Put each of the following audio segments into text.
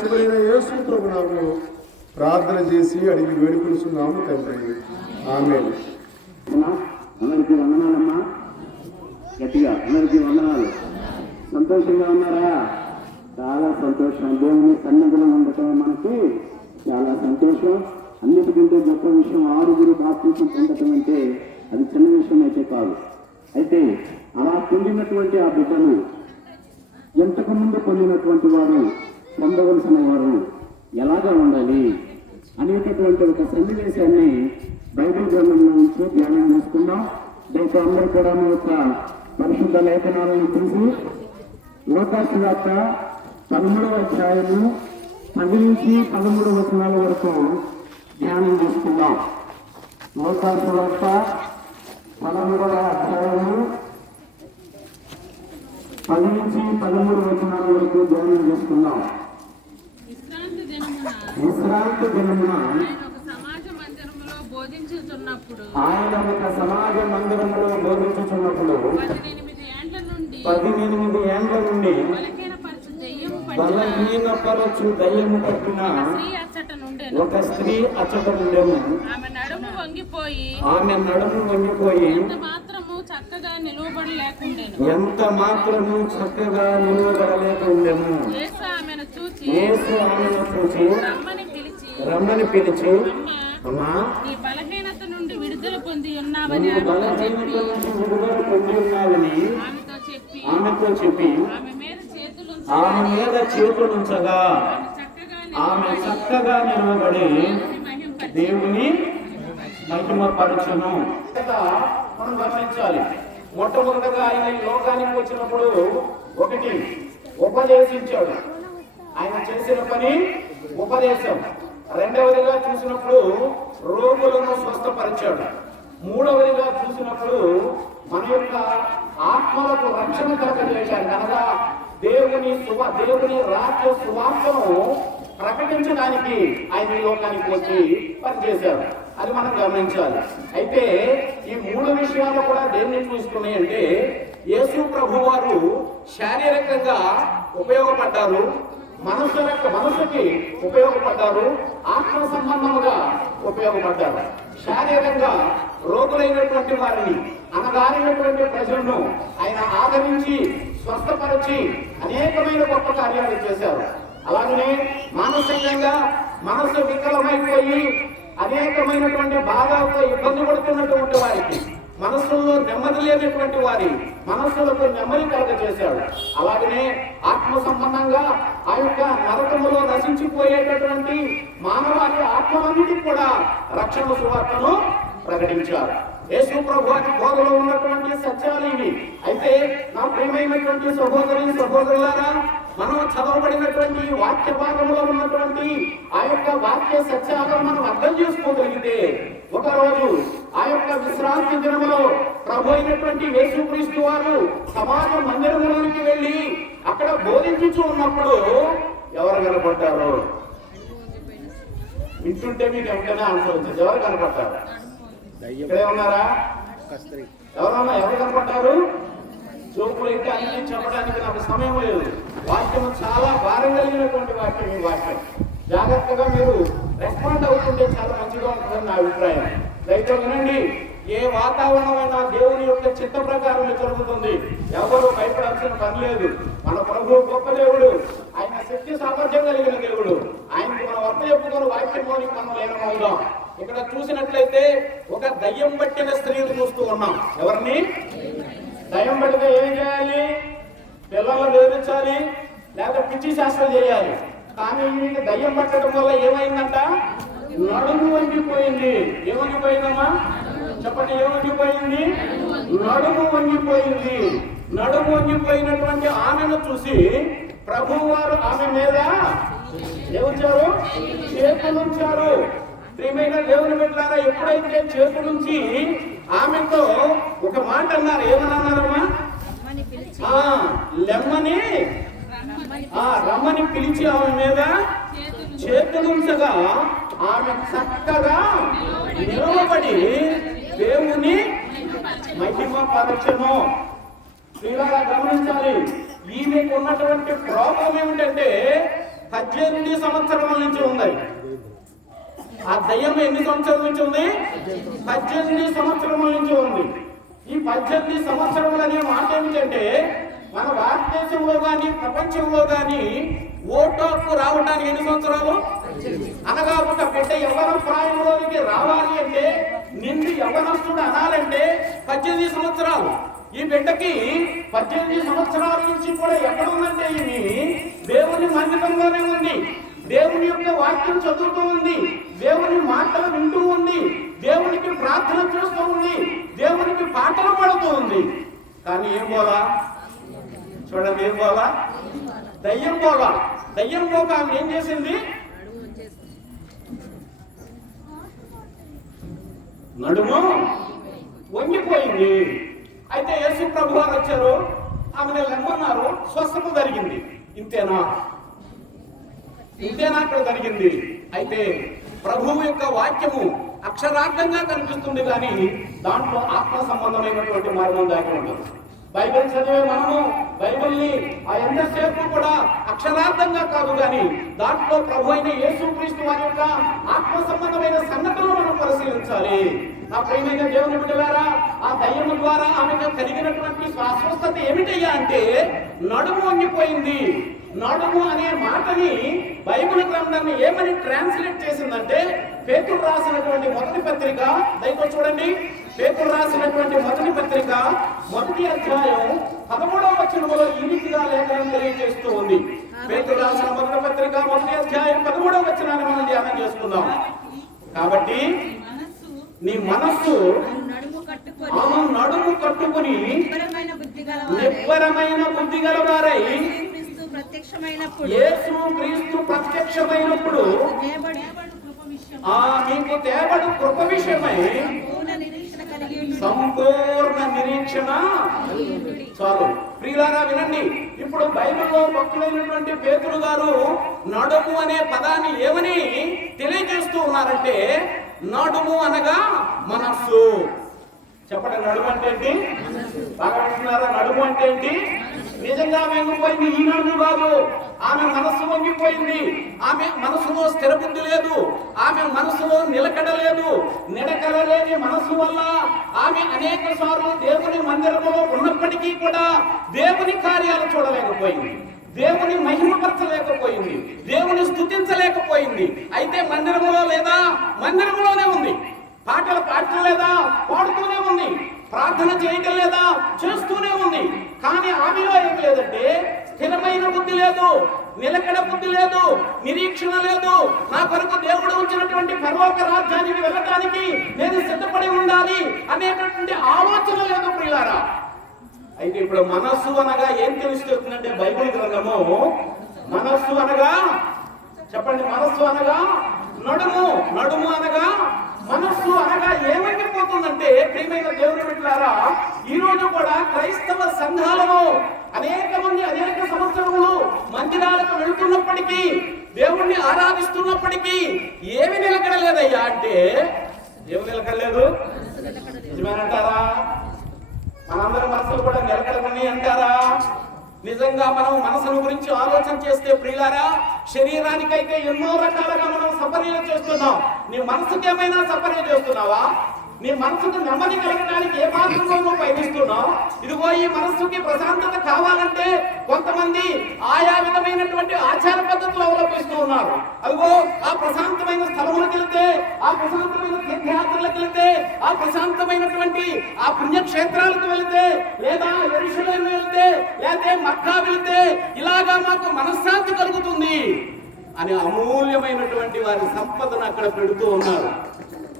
రక్షకుడైన యేసు ప్రభువును ప్రార్థన చేసి అడిగి వేడుకొనుచున్నాము తండ్రి. ఆమేన్. అందరికీ వందనాలమ్మా, గట్టిగా అందరికీ వందనాలు. సంతోషంగా ఉన్నారా? చాలా సంతోషం. దేవుని సన్నిధిలో ఉండటం మనకి చాలా సంతోషం. అన్నిటికంటే గొప్ప విషయం 6 బాప్తిసం పొందటం అంటే అది చిన్న విషయం అయితే కాదు. అయితే అలా పొందినటువంటి ఆ బిడ్డలు ఎంతకు ముందు పొందినటువంటి వారు పొందవలసిన వారు ఎలాగా ఉండాలి అనేటటువంటి ఒక సన్నివేశాన్ని బైబిల్ గ్రంథంలో నుంచి ధ్యానం చేసుకుందాం. దీంతో అందరూ కూడా మీ యొక్క పరిశుద్ధ లేఖనాలను చూసి లోకాసు వార్త 13వ అధ్యాయము 10 నుంచి 13 వచనాల వరకు ధ్యానం చేసుకుందాం. లోకాసు వార్త 13వ అధ్యాయము 10 నుంచి 13 వచనాల వరకు ధ్యానం చేసుకుందాం. విశ్రాంతి దినమున ఆయన ఒక సమాజ మందిరంలో బోధించుచున్నప్పుడు 18 ఏండ్ల నుండి బలహీనపరచు దయ్యము పట్టిన ఒక స్త్రీ అచ్చట నుండెను. ఆమె నడుము వంగిపోయి ఎంత మాత్రము చక్కగా నిలువబడలేకుండెను. యేసు ఆమెను చూచి రమ్మని పిలిచి, అమ్మా, నీ బలహీనత నుండి విడుదల పొంది ఉన్నావని ఆమెతో చెప్పి ఆమె మీద చేతులుంచగా ఆమె చక్కగా నిలవబడి దేవుని మహిమపరచును. మనం గమనించాలి. మొట్టమొదటగా ఆయన ఈ లోకానికి వచ్చినప్పుడు ఒకటి ఉపదేశించాడు. ఆయన చేసిన పని ఉపదేశం. రెండవదిగా చూసినప్పుడు రోగులను స్వస్థపరిచాడు. మూడవదిగా చూసినప్పుడు మన యొక్క ఆత్మలకు రక్షణ కలగజేశాడు. అనగా దేవుని రాజ్య సువార్తను ప్రకటించడానికి ఆయన ఈ లోకానికి వచ్చి పనిచేశారు. అది మనం గమనించాలి. అయితే ఈ 3 విషయాలు కూడా దేన్ని చూస్తున్నాయంటే యేసు ప్రభు వారు శారీరకంగా ఉపయోగపడ్డారు, మనసుకి ఉపయోగపడ్డారు, ఆత్మ సంబంధముగా ఉపయోగపడ్డారు. శారీరంగా రోగులైనటువంటి వారిని, అనగారినటువంటి ప్రజలను ఆయన ఆదరించి స్వస్థపరిచి అనేకమైన గొప్ప కార్యాలు చేశారు. అలాగనే మానసికంగా మనసు వికలమైపోయి అనేకమైనటువంటి బాధలతో ఇబ్బంది పడుతున్నటువంటి వారికి, మనస్సుల్లో నెమ్మది లేనటువంటి వారి మనస్సులకు నెమ్మది కలగజేశాడు. అలాగనే ఆత్మ సంబంధంగా ఆ యొక్క నరకములో నశించిపోయేటటువంటి మానవాళి ఆత్మలన్నిటికీ కూడా రక్షణ సువార్తను ప్రకటించారు. యేసు ప్రభువారి బోధలో ఉన్నటువంటి సత్యాలు ఇవి. అయితే నా ప్రియమైనటువంటి సహోదరులారా, మనం చదవబడినటువంటి వాక్య భాగంలో ఉన్నటువంటి ఆ యొక్క వాక్య సత్యాలను మనం అర్థం చేసుకోగలిగితే ఒకరోజు ఆ యొక్క విశ్రాంతి దినములో ప్రభు అయినటువంటి యేసుక్రీస్తు వారు సమాజ మందిరంలోనికి వెళ్ళి అక్కడ బోధించుచూ ఉన్నప్పుడు ఎవరు కనపడ్డారు? వింటుంటే మీకు ఎవరికైనా ఆన్సర్ వచ్చింది. ఎవరు కనపడ్డారు? ఇక్కడే ఉన్నారా? ఎవరు కనపడ్డారు? చూపులు అయితే అన్ని చెప్పడానికి నాకు సమయం లేదు. వాక్యం చాలా భారం కలిగినటువంటి వాక్యం. ఈ వాక్యం జాగ్రత్తగా మీరు రెస్పాండ్ అవుతుంటే చాలా మంచిగా ఉంటుందని నా అభిప్రాయం. దయతో వినండి. ఏ వాతావరణమైనా దేవుని యొక్క చిత్త ప్రకారం జరుగుతుంది. ఎవరు భయపడాల్సిన పని లేదు. మన ప్రభు గొప్ప దేవుడు, ఆయన శక్తి సామర్థ్యం కలిగిన దేవుడు. ఆయనకి మనం వర్త చెప్పుకొని వాక్యంలోని మనం లేనమవుదాం. ఇక్కడ చూసినట్లయితే ఒక దయ్యం పట్టిన స్త్రీని చూస్తూ ఉన్నాం. ఎవరిని? దయ్యం పడితే ఏం చేయాలి? పిల్లలను బెదిరించాలి, లేదా పిచ్చి శాస్త్రం చేయాలి. కానీ వీడికి దయ్యం పట్టడం వల్ల ఏమైందంట? నడుము వంగిపోయింది. ఏమొంగిపోయిందమ్మా? చెప్పండి, ఏమొంగిపోయింది? నడుము వంగిపోయింది. నడుము వంగిపోయినటువంటి ఆమెను చూసి ప్రభువు వారు ఆమె మీద ఏముంచారు? చేతులుంచారు. ప్రియమైన దేవుని బిడ్డలారా, ఎప్పుడైతే చేతులుంచి ఆమెతో ఒక మాట అన్నారు. ఏమన్నారమ్మా? రమ్మని పిలిచి ఆమె మీద చేతులుంచగా ఆమె చక్కగా నిలవబడి దేవుని మహిమపరచెను. ప్రియులారా, గమనించాలి. ఈమెకు ఉన్నటువంటి ప్రాబ్లం ఏమిటంటే 18 సంవత్సరాల నుంచి ఉంది. ఆ దయ్యం ఎన్ని సంవత్సరాల నుంచి ఉంది? 18 సంవత్సరముల నుంచి ఉంది. ఈ 18 సంవత్సరములు అనే మాట ఏమిటంటే, మన భారతదేశంలో కానీ ప్రపంచంలో కానీ ఓటు హక్కు రావడానికి ఎన్ని సంవత్సరాలు? అనగా ఒక బిడ్డ యవ్వన ప్రాయంలోనికి రావాలి అంటే, నిండు యవ్వనస్తుడు అనాలంటే 18 సంవత్సరాలు. ఈ బిడ్డకి 18 సంవత్సరాల నుంచి కూడా ఎక్కడ ఉందంటే, ఇది దేవుని మందిరంలోనే ఉంది. దేవుని యొక్క వాక్యం చదువుతూ ఉంది, దేవుని మాటలు వింటూ ఉంది, దేవునికి ప్రార్థన చేస్తూ ఉంది, దేవునికి పాటలు పాడుతూ ఉంది. కానీ ఏం పోలా? చూడండి, ఏం పోలా? దయ్యం పోలా. దయ్యం పోక ఆమె ఏం చేసింది? నడుము వంగిపోయింది. అయితే యేసు ప్రభు వారు వచ్చారు, ఆమెను లెమ్మన్నారు, స్వస్థత జరిగింది. ఇంతేనా? ఇంతేనా అక్కడ జరిగింది? అయితే ప్రభువు యొక్క వాక్యము అక్షరార్థంగా కనిపిస్తుంది, కానీ దాంట్లో ఆత్మ సంబంధమైనటువంటి మర్మం దాగి ఉంటుంది. బైబిల్ చదివే మనము బైబిల్ని ఎంతసేపు కూడా అక్షరార్థంగా కాదు, కానీ దాంట్లో ప్రభు అయిన యేసుక్రీస్తు వారి యొక్క ఆత్మ సంబంధమైన సంగతులను మనం పరిశీలించాలి. నా ప్రియమైన దేవుని బిడ్డలారా, ఆ దయ్యము ద్వారా ఆమెకు కలిగినటువంటి స్వస్థత ఏమిటయ్యా అంటే, నడుము వంగిపోయింది. నడుము అనే మాటని బైబిల్ గ్రంథాన్ని ఏమని ట్రాన్స్లేట్ చేసిందంటే, పేతురు రాసినటువంటి మొదటి పత్రిక, దయతో చూడండి, పేతురు రాసినటువంటి మొదటి పత్రిక 1వ అధ్యాయం 13వ వచనములో ఈ రీతిగా లేఖనం తెలియజేస్తూ ఉంది. పేతురు రాసిన మొదటి పత్రిక 1వ అధ్యాయం 13వ వచనాన్ని మనం ధ్యానం చేసుకుందాం. కాబట్టి నీ మనస్సు నడుము కట్టుకుని నిబ్బరమైన బుద్ధి గలవారై యేసు క్రీస్తు ప్రత్యక్షమైనప్పుడు మీకు తేబడు కృప విషయమై సంపూర్ణ నిరీక్షణ. చాలు ప్రియులారా, వినండి. ఇప్పుడు బైబిల్లో భక్తులైనటువంటి పేతురు గారు నడుము అనే పదాన్ని ఏమని తెలియజేస్తూ ఉన్నారంటే, నడుము అనగా మనస్సు. చెప్పండి, నడుము అంటే ఏంటి? బాగా అంటున్నారా? నడుము అంటే ఏంటి? నిజంగా వంగిపోయింది. ఈనాడు కాదు, ఆమె మనస్సు వంగిపోయింది. ఆమె మనసులో స్థిర బుద్ధి లేదు, ఆమె మనసులో నిలకడ లేదు. నిలకడ లేని మనస్సు వల్ల ఆమె అనేక సార్లు దేవుని మందిరంలో ఉన్నప్పటికీ కూడా దేవుని కార్యాలు చూడలేకపోయింది, దేవుని మహిమపరచలేకపోయింది, దేవుని స్తుతించలేకపోయింది. అయితే మందిరములో లేదా? మందిరములోనే ఉంది. పాటలు పాడటం లేదా? పాడుతూనే ఉంది. ప్రార్థన చేయటం లేదా? చేస్తూనే ఉంది. కానీ ఆమెలో ఏం లేదంటే, స్థిరమైన బుద్ధి లేదు, నిలకడ బుద్ధి లేదు, నిరీక్షణ లేదు. నా కొరకు దేవుడు ఉంచినటువంటి పరలోక రాజ్యానికి వెళ్ళటానికి నేను సిద్ధపడి ఉండాలి అనేటటువంటి ఆలోచన లేదు ప్రియులారా. అయితే ఇప్పుడు మనస్సు అనగా ఏం తెలుస్తుందంటే, బైబిల్ గ్రంథము మనస్సు అనగా, చెప్పండి, మనస్సు అనగా నడుము. నడుము అనగా మనస్సు అనగా ఏమైపోతుందంటే, ప్రియమైన దేవుని బిడ్డలారా, ఈ రోజు కూడా క్రైస్తవ సంఘాలలో అనేక మంది అనేక సంవత్సరములు మందిరాలకు వెళ్తున్నప్పటికీ, దేవుణ్ణి ఆరాధిస్తున్నప్పటికీ ఏమి నిలకడలేదయ్యా అంటే, ఏమి నిలకడలేదు? నిజమేనంటారా? మనందరి మనసులు కూడా నిలకడని అంటారా? నిజంగా మనం మనసుల గురించి ఆలోచన చేస్తే ప్రియులారా, శరీరానికైతే ఎన్నో రకాలుగా మనం సపర్యలు చేస్తున్నాం. నీ మనసుకి ఏమైనా సపర్య చేస్తున్నావా? నీ మనసుకు నెమ్మది కలగడానికి ఏ మార్గంలో నువ్వు పయనిస్తున్నావు? ఇదిగో ఈ మనస్సుకి ప్రశాంతత కావాలంటే కొంతమంది ఆయా విధమైనటువంటి ఆచార పద్ధతులు అవలంబిస్తూ ఉన్నారు. అదిగో ఆ ప్రశాంతమైన స్థలములకు వెళ్తే, ఆ ప్రశాంతమైన తీర్థయాత్రలకు వెళ్తే, ఆ ప్రశాంతమైనటువంటి ఆ పుణ్యక్షేత్రాలకు వెళ్తే, లేదా యెరూషలేము వెళ్తే, లేదా మక్కా వెళ్తే ఇలాగా మాకు మనశ్శాంతి కలుగుతుంది అని అమూల్యమైనటువంటి వారి సంపదను అక్కడ పెడుతూ ఉన్నారు.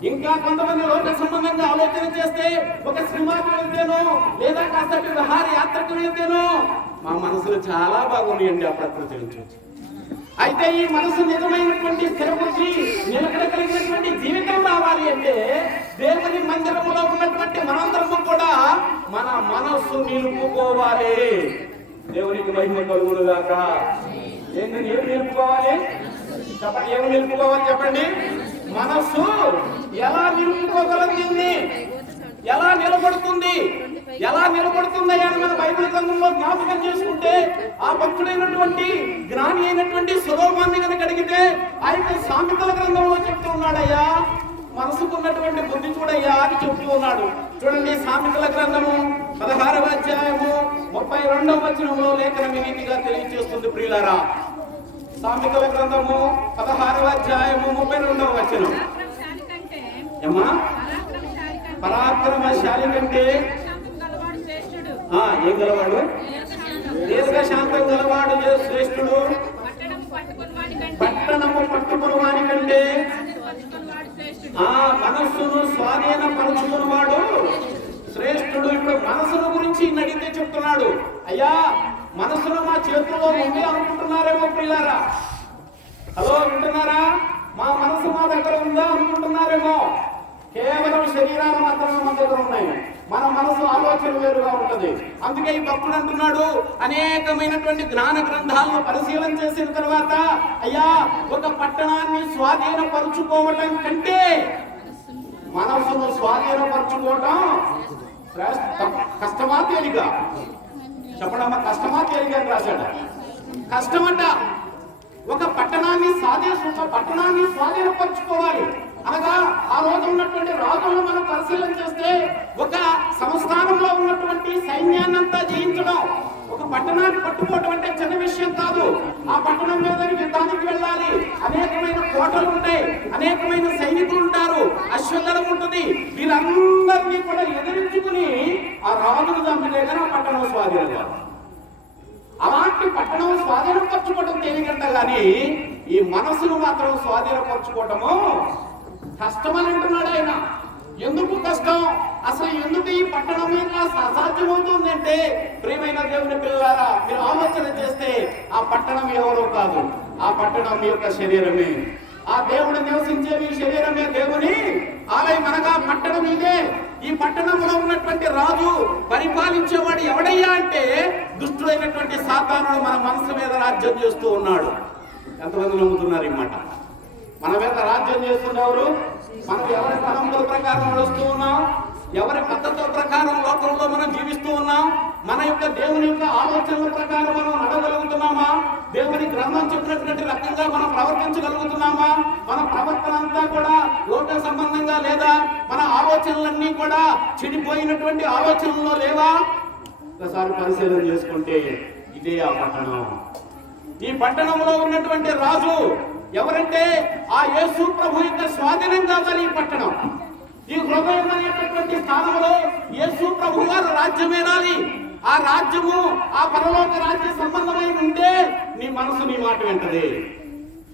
ఇంకా కొంతమంది లోక సంబంధంగా ఆలోచన చేస్తే, ఒక సినిమాకి వెళ్తేనో లేదా కాస్త విహార యాత్రకు వెళ్తేనో మా మనసులు చాలా బాగున్నాయండి ఆ ప్రకృతి నుంచి. అయితే ఈ మనసు నిజమైనటువంటి స్థిరబుద్ధి, నిలకడ కలిగినటువంటి జీవితం రావాలి అంటే, దేవుని మందిరములో ఉన్నటువంటి మనందరము కూడా మన మనస్సు నిలుపుకోవాలి. దేవునికి మహిమ కలుగును గాక. ఏం నిలుపుకోవాలి? చెప్పండి, ఏమి నిలుపుకోవాలి? చెప్పండి. మనస్సు ఎలా నిలుపుకోగలిగింది? ఎలా నిలబడుతుంది? ఎలా నిలబడుతుందయ్యా అని మన బైబిల్ గ్రంథంలో జ్ఞాపకం చేసుకుంటే, ఆ భక్తుడైనటువంటి జ్ఞాని అయినటువంటి సొలొమోనుని కనుక అడిగితే ఆ యొక్క సామెతల గ్రంథంలో చెప్తూ ఉన్నాడయ్యా, మనసుకున్నటువంటి బుద్ధి చూడయ్యా అని చెప్తూ ఉన్నాడు. చూడండి, సామెతల గ్రంథము 16వ అధ్యాయము 32వ వచనంలో లేఖనం ఈ రీతిగా తెలియజేస్తుంది ప్రియులారా. సామెతల గ్రంథము 16వ అధ్యాయము 32వ వచనం. ఏమా? పరాక్రమశాలి కంటే ఏం గలవాడు? దీర్ఘశాంతం గలవాడు శ్రేష్ఠుడు. పట్టణము పట్టుకుని వాడి కంటే మనస్సును స్వాధీనపరుచుకున్నవాడు శ్రేష్ఠుడు. ఇప్పుడు మనసును గురించి అడిగితే చెప్తున్నాడు, అయ్యా మనసును మా చేతుల్లో ఉంది అనుకుంటున్నారేమో ప్రియులారా. హలో, వింటున్నారా? మా మనసు మా దగ్గర ఉందా అనుకుంటున్నారేమో. కేవలం శరీరాలు మాత్రమే మన దగ్గర ఉన్నాయి, మన మనసు ఆలోచన వేరుగా ఉంటది. అందుకే ఈ భక్తుడు అంటున్నాడు, అనేకమైనటువంటి జ్ఞాన గ్రంథాలను పరిశీలన చేసిన తర్వాత, అయ్యా ఒక పట్టణాన్ని స్వాధీనపరుచుకోవటం కంటే మనసును స్వాధీనపరుచుకోవటం కష్టమా తేలిక? చెప్పడమ్మా, కష్టమా తేలిక అని రాశాడు. కష్టమంట. ఒక పట్టణాన్ని స్వాధీనపరుచుకోవాలి అనగా, ఆ రోజు ఉన్నటువంటి రాజులను మనం పరిశీలన చేస్తే, ఒక సంస్థానంలో ఉన్నటువంటి సైన్యాన్నంతా జయించడం, ఒక పట్టణాన్ని పట్టుకోవడం అంటే చిన్న విషయం కాదు. ఆ పట్టణం మీద యుద్ధానికి వెళ్ళాలి, అనేకమైన కోటలు ఉంటాయి, అనేకమైన సైనికులు ఉంటారు, అశ్వదళం ఉంటుంది. వీళ్ళందరినీ కూడా ఎదిరించుకుని ఆ రాజును చంపితే కానీ ఆ పట్టణం స్వాధీనం కాదు. అలాంటి పట్టణం స్వాధీనపరచుకోవడం తేలికంట, కానీ ఈ మనసును మాత్రం స్వాధీనపరచుకోవటము కష్టమని అంటున్నాడు ఆయన. ఎందుకు కష్టం? అసలు ఎందుకు ఈ పట్టణం మీద అసాధ్యమవుతుందంటే, ప్రియమైన దేవుని పిల్లలారా, మీరు ఆలోచన చేస్తే ఆ పట్టణం ఎవరో కాదు, ఆ పట్టణం మీ యొక్క శరీరమే. ఆ దేవుడు నివసించే మీ శరీరమే దేవుని ఆలయం అనగా పట్టణం ఇదే. ఈ పట్టణంలో ఉన్నటువంటి రాజు, పరిపాలించేవాడు ఎవడయ్యా అంటే, దుష్టుడైనటువంటి సాతానుడు మన మనసు మీద రాజ్యం చేస్తూ ఉన్నాడు. ఎంతమంది నమ్ముతున్నారు ఈ మాట? మన మీద రాజ్యం చేస్తున్నవారు, మనం ఎవరి తలంపుల ప్రకారం నడుస్తూ ఉన్నాం, ఎవరి పద్ధతుల ప్రకారం లోకంలో మనం జీవిస్తూ ఉన్నాం, మన యొక్క దేవుని యొక్క ఆలోచనల ప్రకారం మనం నడగలుగుతున్నామా? దేవుని గ్రంథం చెప్పినటువంటి రకంగా మనం ప్రవర్తించగలుగుతున్నామా? మన ప్రవర్తన అంతా కూడా లోక సంబంధంగా లేదా? మన ఆలోచనలన్నీ కూడా చెడిపోయినటువంటి ఆలోచనలో లేవా? ఒకసారి పరిశీలన చేసుకుంటే ఇదే ఆ పట్టణం. ఈ పట్టణంలో ఉన్నటువంటి రాజు ఎవరంటే, ఆ యేసు ప్రభు యొక్క స్వాధీనం కావాలి ఈ పట్టణం. ఈ హృదయం అనేటటువంటి స్థానంలో యేసు ప్రభు గారు రాజ్యం ఏనాలి. ఆ రాజ్యము, ఆ పరలోక రాజ్య సంబంధమైన ఉంటే నీ మనసు నీ మాట వింటది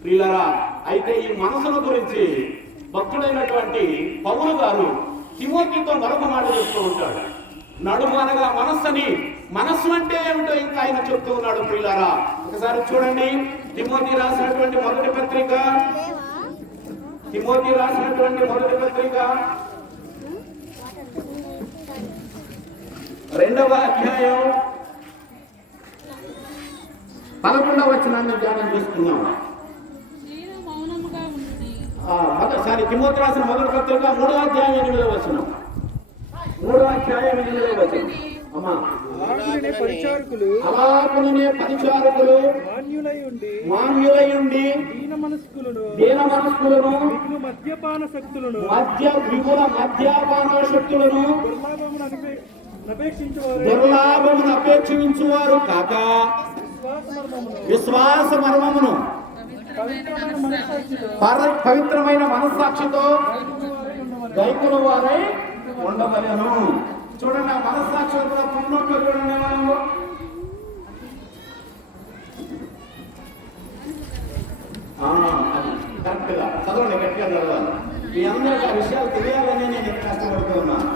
ప్రియులారా. అయితే ఈ మనసును గురించి భక్తుడైనటువంటి పౌలు గారు తిమోతితో మరొక మాట చెప్తూ ఉంటాడు. నడుము అనగా మనస్సుని, మనస్సు అంటే ఏమిటో ఇంకా ఆయన చెప్తూ ఉన్నాడు ప్రియులారా. ఒకసారి చూడండి, తిమోతి రాసినటువంటి మొదటి పత్రిక 2వ అధ్యాయం 11వ వచనాన్ని ధ్యానం చేసుకున్నాం. తిమోతి రాసిన మొదటి పత్రిక 3వ అధ్యాయం 8వ వచనం. 3వ అధ్యాయం 8వ వచనం. పరిచారకులు మాన్యులై ఉండి దీన మనస్కులను మద్యపాన శక్తులను దుర్లాభమును అపేక్షించువారు కాక విశ్వాస మర్మమును పవిత్రమైన మనస్సాక్షితో గైకొను వారై ఉండవలెను. చూడండి, ఆ మనస్సాక్షి కూడా పుట్టినట్లు చూడండి. కరెక్ట్ గా చదవండి, గట్టిగా చదవాలి. మీ అందరికీ ఆ విషయాలు తెలియాలని నేను కష్టపడుతూ ఉన్నాను.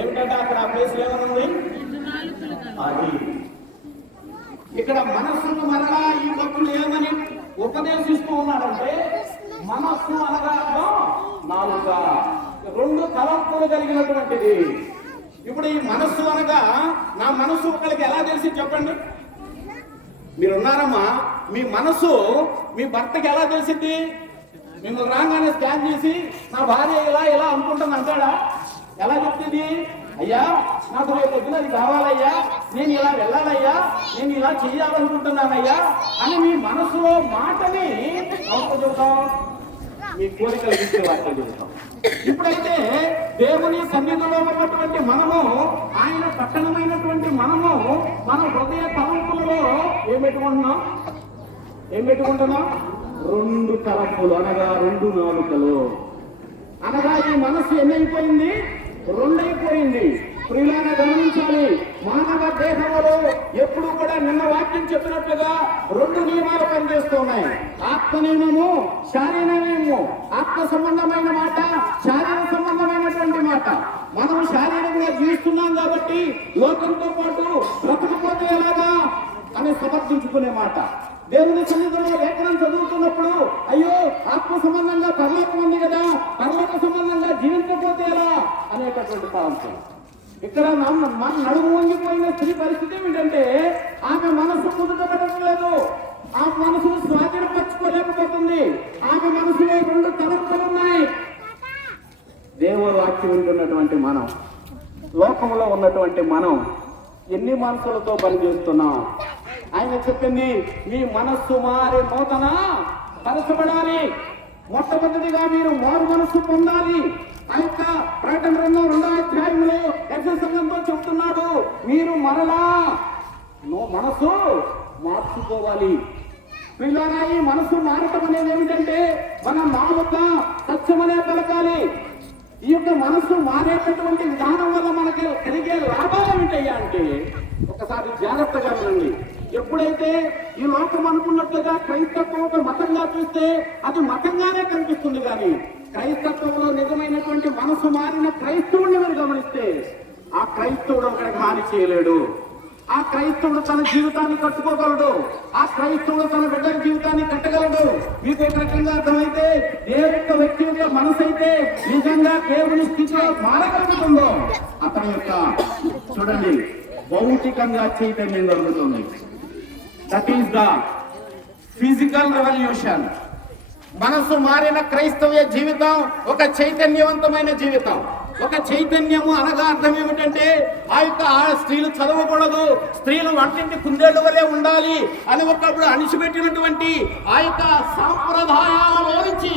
ఏమిటంటే అక్కడ ఆ ప్లేస్ ఏమనుంది? అది ఇక్కడ మనస్సును మరలా ఈ భక్తులు ఏమని ఉపదేశిస్తూ ఉన్నాడంటే, మనస్సు అనగా నాలుక, 2 తలంపులు కలిగినటువంటిది. ఇప్పుడు ఈ మనస్సు అనగా, నా మనస్సు ఒకరికి ఎలా తెలిసి చెప్పండి? మీరున్నారమ్మా, మీ మనస్సు మీ భర్తకి ఎలా తెలిసింది? మిమ్మల్ని రాగానే స్కాన్ చేసి నా భార్య ఇలా ఇలా అనుకుంటుంది అంటాడా? ఎలా చెప్తుంది? అయ్యా నాకు రేపు పొద్దున అది కావాలయ్యా, నేను ఇలా వెళ్ళాలయ్యా, నేను ఇలా చెయ్యాలనుకుంటున్నానయ్యా అని మీ మనసులో మాటని అవసరం చెబుతాం, మీ కోరికలు ఇచ్చే వార్తలు చెబుతాం. ఇప్పుడైతే దేవుని సన్నిధిలో ఉన్నటువంటి మనము, ఆయన పట్టణమైనటువంటి మనము, మన హృదయ తలంపులలో ఏం పెట్టుకుంటున్నాం? రెండు తలంపులు అనగా రెండు నాలుకలు అనగా ఈ మనస్సు ఎన్నైపోయింది? రెండైపోయింది. ప్రియులారా గమనించాలి, మానవ దేహంలో ఎప్పుడు కూడా నిన్న వాక్యం చెప్పినట్లుగా రెండు నియమాలు పనిచేస్తున్నాయి. ఆత్మ నియమము, శారీర నియమము. ఆత్మ సంబంధమైన మాట, శారీర సంబంధమైనటువంటి మాట. మనం శారీరకంగా జీవిస్తున్నాం కాబట్టి లోకంతో పాటు బ్రతకపోతే ఎలాగా అని సమర్థించుకునే మాట. దేవుని సన్నిధిలో లేఖనం చదువుతున్నప్పుడు అయ్యో ఆత్మ సంబంధంగా పరలోకం ఉంది కదా, పరలోక సంబంధంగా జీవించకపోతే ఎలా అనేటటువంటి పాలన. ఇక్కడ మన నడుము వంగిపోయిన స్త్రీ పరిస్థితి ఏమిటంటే ఆమె మనసు కుదుటపడడం లేదు, ఆ మనసును స్వాధీనపరచుకోలేకపోతుంది. ఆమె మనసులో రెండు తలంపులు ఉన్నాయి. దేవుని వాక్యం ఉంటున్నటువంటి మనం, లోకంలో ఉన్నటువంటి మనం ఎన్ని మనసులతో పనిచేస్తున్నాం? ఆయన చెప్పింది మీ మనస్సు మారి నూతన పరచబడాలి. మొట్టమొదటిగా మీరు మారు మనస్సు పొందాలి. ఆ యొక్క ప్రకటన 2వ అధ్యాయంలో సంఘంతో చెప్తున్నాడు, మీరు మరలా మనసు మార్చుకోవాలి. పిల్లరా, ఈ మనసు మారటం అనేది ఏమిటంటే మన నాలుక సత్యమనే పలకాలి. ఈ యొక్క మనసు మారేటటువంటి విధానం వల్ల మనకి కలిగే లాభాలు ఏమిటయ్యా అంటే, ఒకసారి జాగ్రత్తగా వినండి. ఎప్పుడైతే ఈ లోకం అనుకున్నట్లుగా క్రైస్తత్వం ఒక మతంగా చూస్తే అది మతంగానే కనిపిస్తుంది, కానీ క్రైస్తత్వంలో నిజమైనటువంటి మనసు మారిన క్రైస్తవుడిని మీరు గమనిస్తే ఆ క్రైస్తవుడు ఒకరికి హాని చేయలేడు. ఆ క్రైస్తవుడు తన జీవితాన్ని కట్టుకోగలడు. ఆ క్రైస్తవుడు తన బిడ్డల జీవితాన్ని కట్టగలడు. మీకు ఒక రకంగా అర్థమైతే దేవుని యొక్క వ్యక్తి యొక్క మనసు అయితే నిజంగా దేవుని స్థితిలో మారగలుగుతుందో అతని యొక్క చూడండి భౌతికంగా చైతన్యం కలుగుతుంది. That is the physical revolution. మనసు మారిన క్రైస్తవ జీవితం ఒక చైతన్యవంతమైన జీవితం. ఒక చైతన్యము అనగా అర్థం ఏమిటంటే ఆ యొక్క స్త్రీలు చదవకూడదు, స్త్రీలు వంటింటి కుందేళ్ల వలె ఉండాలి అని ఒకప్పుడు అణిచిపెట్టినటువంటి ఆ యొక్క సాంప్రదాయాలలో నుంచి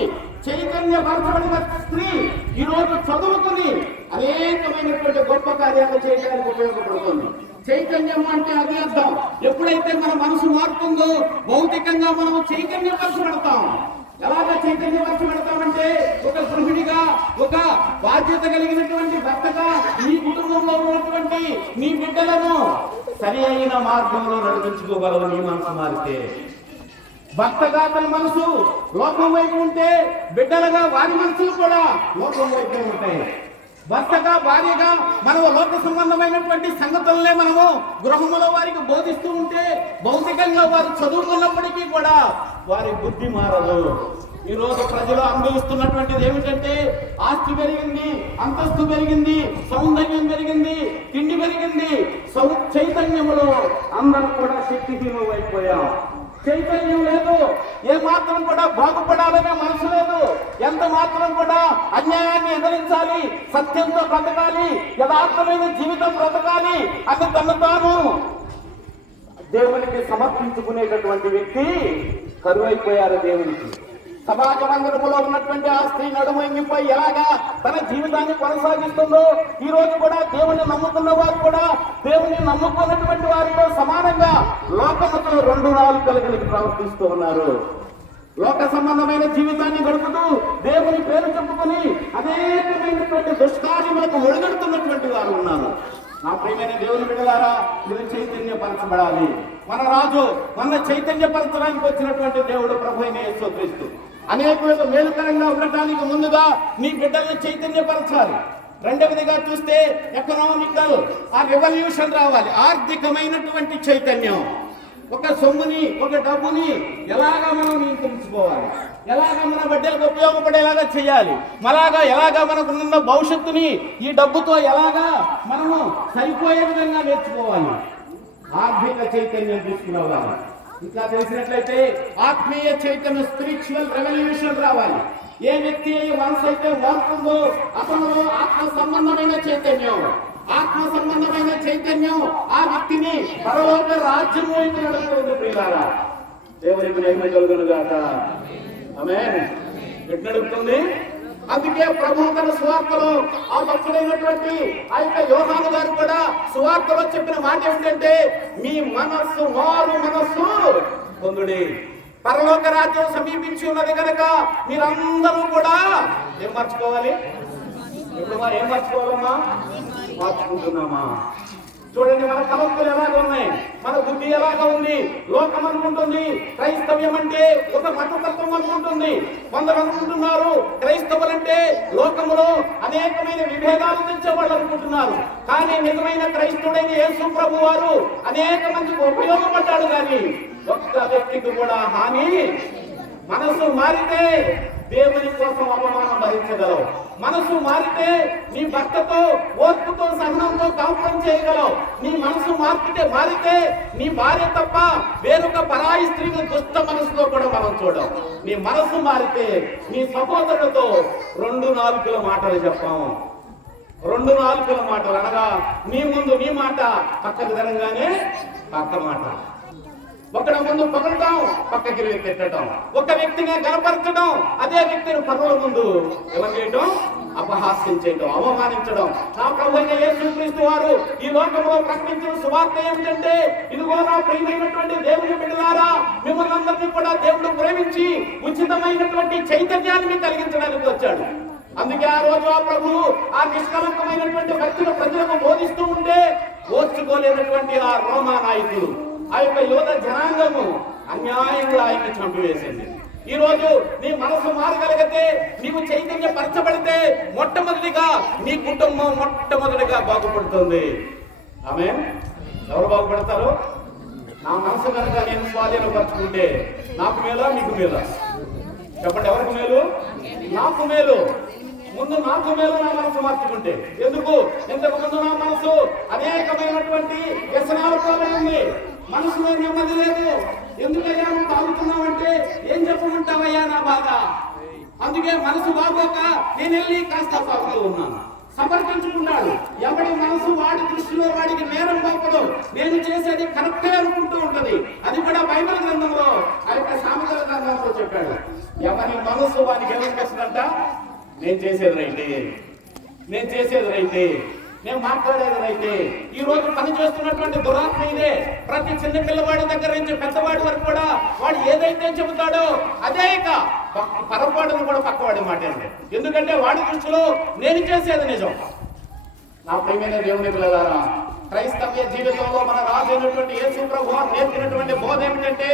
చైతన్యపరచబడిన స్త్రీ ఈ రోజు చదువుకుని అనేకమైనటువంటి గొప్ప కార్యాలు చేయడానికి ఉపయోగపడుతుంది. చైతన్యం అంటే అది అర్థం. ఎప్పుడైతే మన మనసు మారుతుందో భౌతికంగా మనము చైతన్యపరచబడతాం. ఎలాగా చైతన్యపరచబడతామంటే ఒక గృహిణిగా, ఒక బాధ్యత కలిగినటువంటి భర్తగా నీ కుటుంబంలో ఉన్నటువంటి నీ బిడ్డలను సరి అయిన మార్గంలో నడిపించుకోగలవు నీ మనసు మారితే. భర్తగా తన మనసు లోకం వైపు ఉంటే బిడ్డలుగా వారి మనసులు కూడా లోకం వైపే ఉంటాయి. భర్తగా భార్యగా మనము లోక సంబంధమైనటువంటి సంగతులనే మనము గృహములో వారికి బోధిస్తూ ఉంటే భౌతికంగా వారు చదువుకున్నప్పటికీ కూడా వారి బుద్ధి మారదు. ఈ రోజు ప్రజలు అనుభవిస్తున్నటువంటిది ఏమిటంటే ఆస్తి పెరిగింది, అంతస్తు పెరిగింది, సౌందర్యం పెరిగింది, తిండి పెరిగింది, చైతన్యములో అందరూ కూడా శక్తిహీనం అయిపోయాం. చైతన్యం లేదు. ఏ మాత్రం కూడా బాగుపడాలనే మనసు లేదు. ఎంత మాత్రం కూడా అన్యాయాన్ని ఎదిరించాలి, సత్యంతో బ్రతకాలి, యథార్థమైన జీవితం బ్రతకాలి అని తను తాను దేవునికి సమర్పించుకునేటటువంటి వ్యక్తి కరువైపోయారు దేవునికి. సమాజ మందిరములో ఉన్నటువంటి ఆ స్త్రీ నడుమంగిపోయి ఎలాగా తన జీవితాన్ని కొనసాగిస్తుందో ఈ రోజు కూడా దేవుని నమ్ముకున్న వారు కూడా దేవుని నమ్ముకున్నటువంటి వారితో సమానంగా లోకముతో రెండు నాలుకలు కలిగి ప్రవర్తిస్తూ ఉన్నారు. లోక సంబంధమైన జీవితాన్ని గడుపుతూ దేవుని పేరు చెప్పుకుని అనేకమైనటువంటి దుష్కార్యములకు ఒడిగడుతున్నటువంటి వారు ఉన్నారు. నా ప్రియమైన దేవుని బిడ్డలారా, మీరు చైతన్యపరచబడాలి. మన రాజు మన చైతన్యపరచడానికి వచ్చినటువంటి దేవుడు ప్రభు అయిన యేసుక్రీస్తు అనేక మేలుకరంగా ఉండటానికి ముందుగా నీ బిడ్డల్ని చైతన్యపరచాలి. రెండవదిగా చూస్తే ఎకనామికల్ ఆ రెవల్యూషన్ రావాలి. ఆర్థికమైనటువంటి చైతన్యం. ఒక సొమ్ముని, ఒక డబ్బుని ఎలాగా మనం నియంత్రించుకోవాలి, ఎలాగా మన బిడ్డలకు ఉపయోగపడేలాగా చేయాలి, ఎలాగా మనకున్న భవిష్యత్తుని ఈ డబ్బుతో ఎలాగా మనము సరిపోయే విధంగా నేర్చుకోవాలి. ఆర్థిక చైతన్యం తీసుకురావాలి. ఇంకా తెలిసినట్లయితే ఆత్మీయ చైతన్యం, స్పిరిచువల్ రెవల్యూషన్ రావాలి. ఏ వ్యక్తి మనసు అయితే మారుతుందో అతనిలో ఆత్మ సంబంధమైన చైతన్యం, ఆత్మ సంబంధమైన చైతన్యం ఆ వ్యక్తిని పరలోక రాజ్యం వైపు నడుపుతుంది. ప్రియులారా, దేవునికి మహిమ కలుగును గాక. ఆమేన్. ఎట్లా నడుపుతుంది? అందుకే ప్రభు తన సువార్తలో ఆ భక్తుడైనటువంటి ఆ యొక్క యోహాను గారు కూడా సువార్తలో చెప్పిన మాట ఏమిటంటే, మీ మనస్సు మారు మనస్సు పొందుడి. పరలోక రాజ్యం సమీపించి ఉన్నది కనుక మీరందరూ కూడా ఏం మర్చిపోవాలి? ఇప్పుడు మరి ఏం మర్చిపోవాలమ్మా? మార్చుకుంటున్నామా? చూడండి, మన తలంపులు ఎలాగ ఉన్నాయి, మన బుద్ధి ఎలాగ ఉంది. లోకం అనుకుంటుంది క్రైస్తవ్యం అంటే ఒక మతతత్వం అనుకుంటుంది. కొందరు అనుకుంటున్నారు క్రైస్తవులంటే లోకములో అనేకమైన విభేదాలు తెచ్చేవాళ్ళు అనుకుంటున్నారు. కానీ నిజమైన క్రైస్తవుడైన యేసు ప్రభు వారు అనేక మందికి ఉపయోగపడ్డాడు. కానీ ఒక్క వ్యక్తికి కూడా హాని. మనసు మారితే దేవుని కోసం అవమానం భరించగలవు. మనసు మారితే నీ భర్తతో ఓర్పుతో సహనంతో కాపురం చేయగలవు. నీ మనసు మారితే నీ భార్య తప్ప వేరొక పరాయి స్త్రీని దుష్ట మనసులో కూడా మనం చూడం. నీ మనసు మారితే నీ సహోదరులతో 2 నాలుకల మాటలు చెప్పాము. 2 నాలుకల మాటలు అనగా నీ ముందు నీ మాట, పక్కకు తిరగగానే పక్క మాట. ఒకటి ముందు పొగడటం, పక్కకి తిట్టడం, ఒక వ్యక్తిని గనపరచడం, అదే వ్యక్తిని పరుల ముందు ఏమని చేయటం? అపహాస్యం చేయటం, అవమానించడం. నా ప్రభువైన యేసుక్రీస్తు వారు ఈ లోకంలో ప్రకటించిన సువార్త ఏమిటంటే, ఇదిగో నా ప్రియమైనటువంటి దేవుని బిడ్డలారా, మిమ్మల్ని అందరినీ కూడా దేవుడు ప్రేమించి ఉచితమైనటువంటి చైతన్యాన్ని కలిగించడానికి వచ్చాడు. అందుకే ఆ రోజు ఆ ప్రభు ఆ నిష్కలంకమైనటువంటి భక్తుల ప్రజలకు బోధిస్తూ ఉంటే ఓర్చుకోలేనటువంటి ఆ రోమా నాయకులు, ఆ యొక్క యోధ జనాంగము అన్యాయంగా ఆయన్ని చంపివేసింది. ఈ రోజు నీ మనసు మారగలిగితే, నీవు చైతన్యపరచబడితే మొట్టమొదటిగా నీ కుటుంబం మొట్టమొదటిగా బాగుపడుతుంది. ఆమేన్. ఎవరు బాగుపడతారు? నా మనసు కనుక నేను స్వాధీనపరచుకుంటే నాకు మేలా నీకు మేలా? చెప్పండి, ఎవరికి మేలు? నాకు మేలు. ముందు నాకు మేలు నా మనసు మార్చుకుంటే. ఎందుకు? ఇంతకు ముందు నా మనసు అనేకమైనటువంటి వ్యసనాల పాలైంది. మనసులో నెమ్మది లేదు. ఎందుకయ్యా నువ్వు తాగుతున్నావంటే ఏం చెప్పమంటావయ్యా నా బాధ? అందుకే మనసు బాగోక నేను వెళ్ళి కాస్త తాగుతూ ఉన్నాను. సమర్థించుకున్నాడు. ఎవడి మనసు వాడి దృష్టిలో వాడికి నేరం పాపదు. నేను చేసేది కరెక్టే అనుకుంటూ ఉంటది. అది కూడా బైబిల్ గ్రంథంలో ఆ యొక్క సామెతల గ్రంథంలో చెప్పాడు. ఎవరి మనసు వాడికి ఏమనిపిస్తుందంట? నేను చేసేది రైతే, నేను చేసేది రైతే, నేను మాట్లాడేది రైతే. ఈ రోజు పని చేస్తున్నటువంటి దురాత్మ ఇదే. ప్రతి చిన్న పిల్లవాడి దగ్గర నుంచి పెద్దవాడి వరకు కూడా వాడు ఏదైతే చెబుతాడో అదే ఇక పొరపాటును కూడా పక్కవాడి మాట అండి. ఎందుకంటే వాడి దృష్టిలో నేను చేసేది నిజం. నా ప్రియమైన దేవుని పిల్లలారా, క్రైస్తవ్య జీవితంలో మన రాజైనటువంటి యేసు ప్రభువు నేర్పినటువంటి బోధ ఏమిటంటే,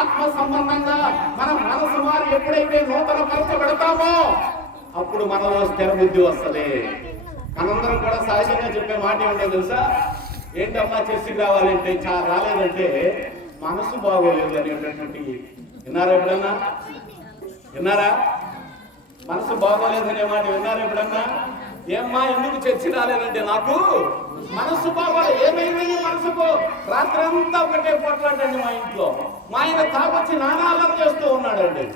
ఆత్మ సంబంధంగా మనం మనసు మారి ఎప్పుడైతే నూతన పరచబడతామో అప్పుడు మనలో స్థిర బుద్ధి వస్తుంది. మనందరం కూడా సహజంగా చెప్పే మాట ఏమిటో తెలుసా? ఏంటమ్మా చర్చికి రావాలంటే రాలేదంటే మనసు బాగోలేదు అనేటటువంటి. విన్నారా ఎప్పుడన్నా? విన్నారా? మనసు బాగోలేదనే మాట విన్నారా ఎప్పుడన్నా? ఏమ్మా ఎందుకు చర్చి రాలేదంటే నాకు మనసు బాగోలేదు. ఏమైంది మనసుకు? రాత్రి అంతా ఒకటే పోట్లాడండి మా ఇంట్లో. మా ఆయన తాగొచ్చి నానాలను చేస్తూ ఉన్నాడండి.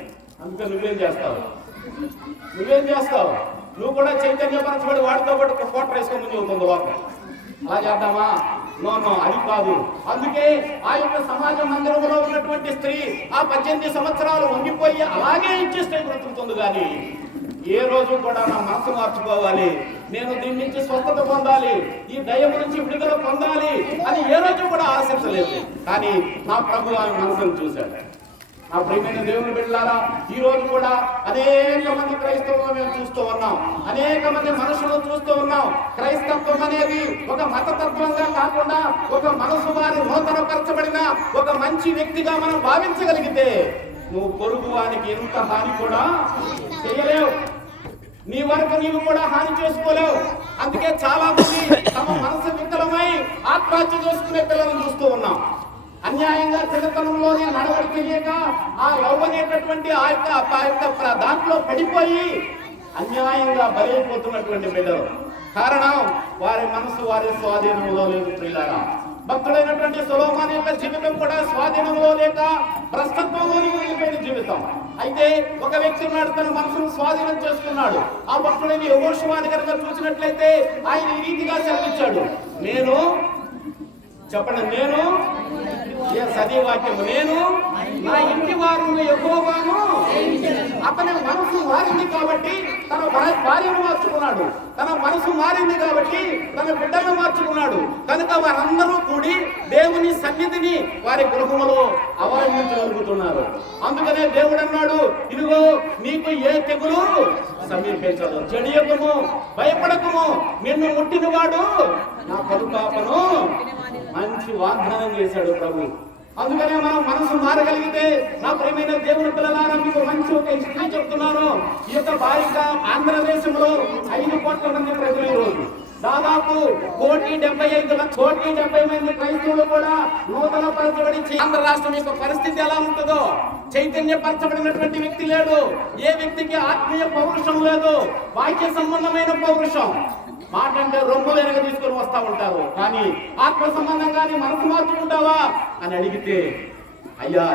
అందుకే నువ్వేం చేస్తావు? నువ్వు కూడా చైతన్యపరచబడి వాడితో పాటు ఒక ఫోటో వేసుకొని చెబుతుంది లోకం. అలా చేద్దామా? నో, అది కాదు. అందుకే ఆ యొక్క సమాజ మందిరంలో ఉన్నటువంటి స్త్రీ ఆ 18 సంవత్సరాలు వంగిపోయి అలాగే ఇచ్చేస్తే బ్రతుకుతుంది. కానీ ఏ రోజు కూడా నా మనసు మార్చుకోవాలి, నేను దీని నుంచి స్వస్థత పొందాలి, ఈ దయ్యం నుంచి విడుదల పొందాలి అని ఏ రోజు కూడా ఆశించలేదు. కానీ నా ప్రభు ఆమె మనసును చూశాడు. నా ప్రియమైన దేవుని బిడ్డలారా, ఈ రోజు కూడా అనేక మంది క్రైస్తవులు మేము చూస్తూ ఉన్నాం. అనేక మంది మనుషులు చూస్తూ ఉన్నాం. క్రైస్తత్వం అనేది ఒక మతతత్వంగా కాకుండా ఒక మనసు వారి నూతనపరచబడిన ఒక మంచి వ్యక్తిగా మనం భావించగలిగితే నువ్వు పొరుగు వారికి ఎంత హాని కూడా చేయలేవు. నీ వరకు నీవు కూడా హాని చేసుకోలేవు. అందుకే చాలా మంది తమ మనసు వికలమై ఆత్మహత్య చేసుకునే పిల్లలను చూస్తూ ఉన్నాం. అన్యాయంగా చిన్నతనంలోనే నడవడి తెలియక ఆ యవ్వనేటటువంటి ఆ యొక్క దాంట్లో పడిపోయి అన్యాయంగా బలైపోతున్నటువంటి బిడ్డలు. కారణం వారి మనసు వారి స్వాధీనంలో లేదు. ప్రియులారా, భక్తుడైనటువంటి సొలొమోను యొక్క జీవితం కూడా స్వాధీనంలో లేక భ్రష్టత్వంలోని వెళ్ళిపోయిన జీవితం. అయితే ఒక వ్యక్తి ఉన్నాడు, తన మనసును స్వాధీనం చేసుకున్నాడు. ఆ భక్తుడైన యెహోషువని కనుక చూసినట్లయితే ఆయన ఈ రీతిగా సెలవిచ్చాడు, నేను చెప్పండి, నేను సది వాక్యము, నేను నా ఇంటి వారిని యెహోవాను. అతని మనసు మారింది కాబట్టి తన భార్యను మార్చుకున్నాడు, తన మనసు మారింది కాబట్టి తన బిడ్డను మార్చుకున్నాడు. కనుక వారందరూ కూడి దేవుని సన్నిధిని వారి గృహములో అవలంబించగలుగుతున్నారు. అందుకనే దేవుడు అన్నాడు, ఇదిగో నీకు ఏ తెగులు సమీపించదు, చెడియకము, భయపడకము, నిన్ను ముట్టినవాడు నా కనుపాపను. మంచి వాగ్దానం చేశాడు ప్రభు. అందుకనే మనం మనసు మారగలిగితే, నా ప్రియమైన దేవుని పిల్లలారా, మీకు మంచి ఒక హిస్టరీ చెప్తున్నాను. ఈ యొక్క బాలిక ఆంధ్రదేశంలో 5 కోట్ల మంది ప్రజలు ఈరోజు దాదాపు 1,75,00,000 మంది క్రైస్తవులు కూడా నూతన పరచబడి ఆంధ్ర రాష్ట్రం యొక్క పరిస్థితి ఎలా ఉంటుందో, చైతన్యపరచబడినటువంటి వ్యక్తి లేడు. ఏ వ్యక్తికి ఆత్మీయ పౌరుషం లేదు, వాక్య సంబంధమైన పౌరుషం. మాట అంటే రొమ్ములు వెనక తీసుకొని వస్తా ఉంటారు, కానీ ఆత్మ సంబంధంగానే మనసు మార్చుకుంటావా అని అడిగితే, అయ్యా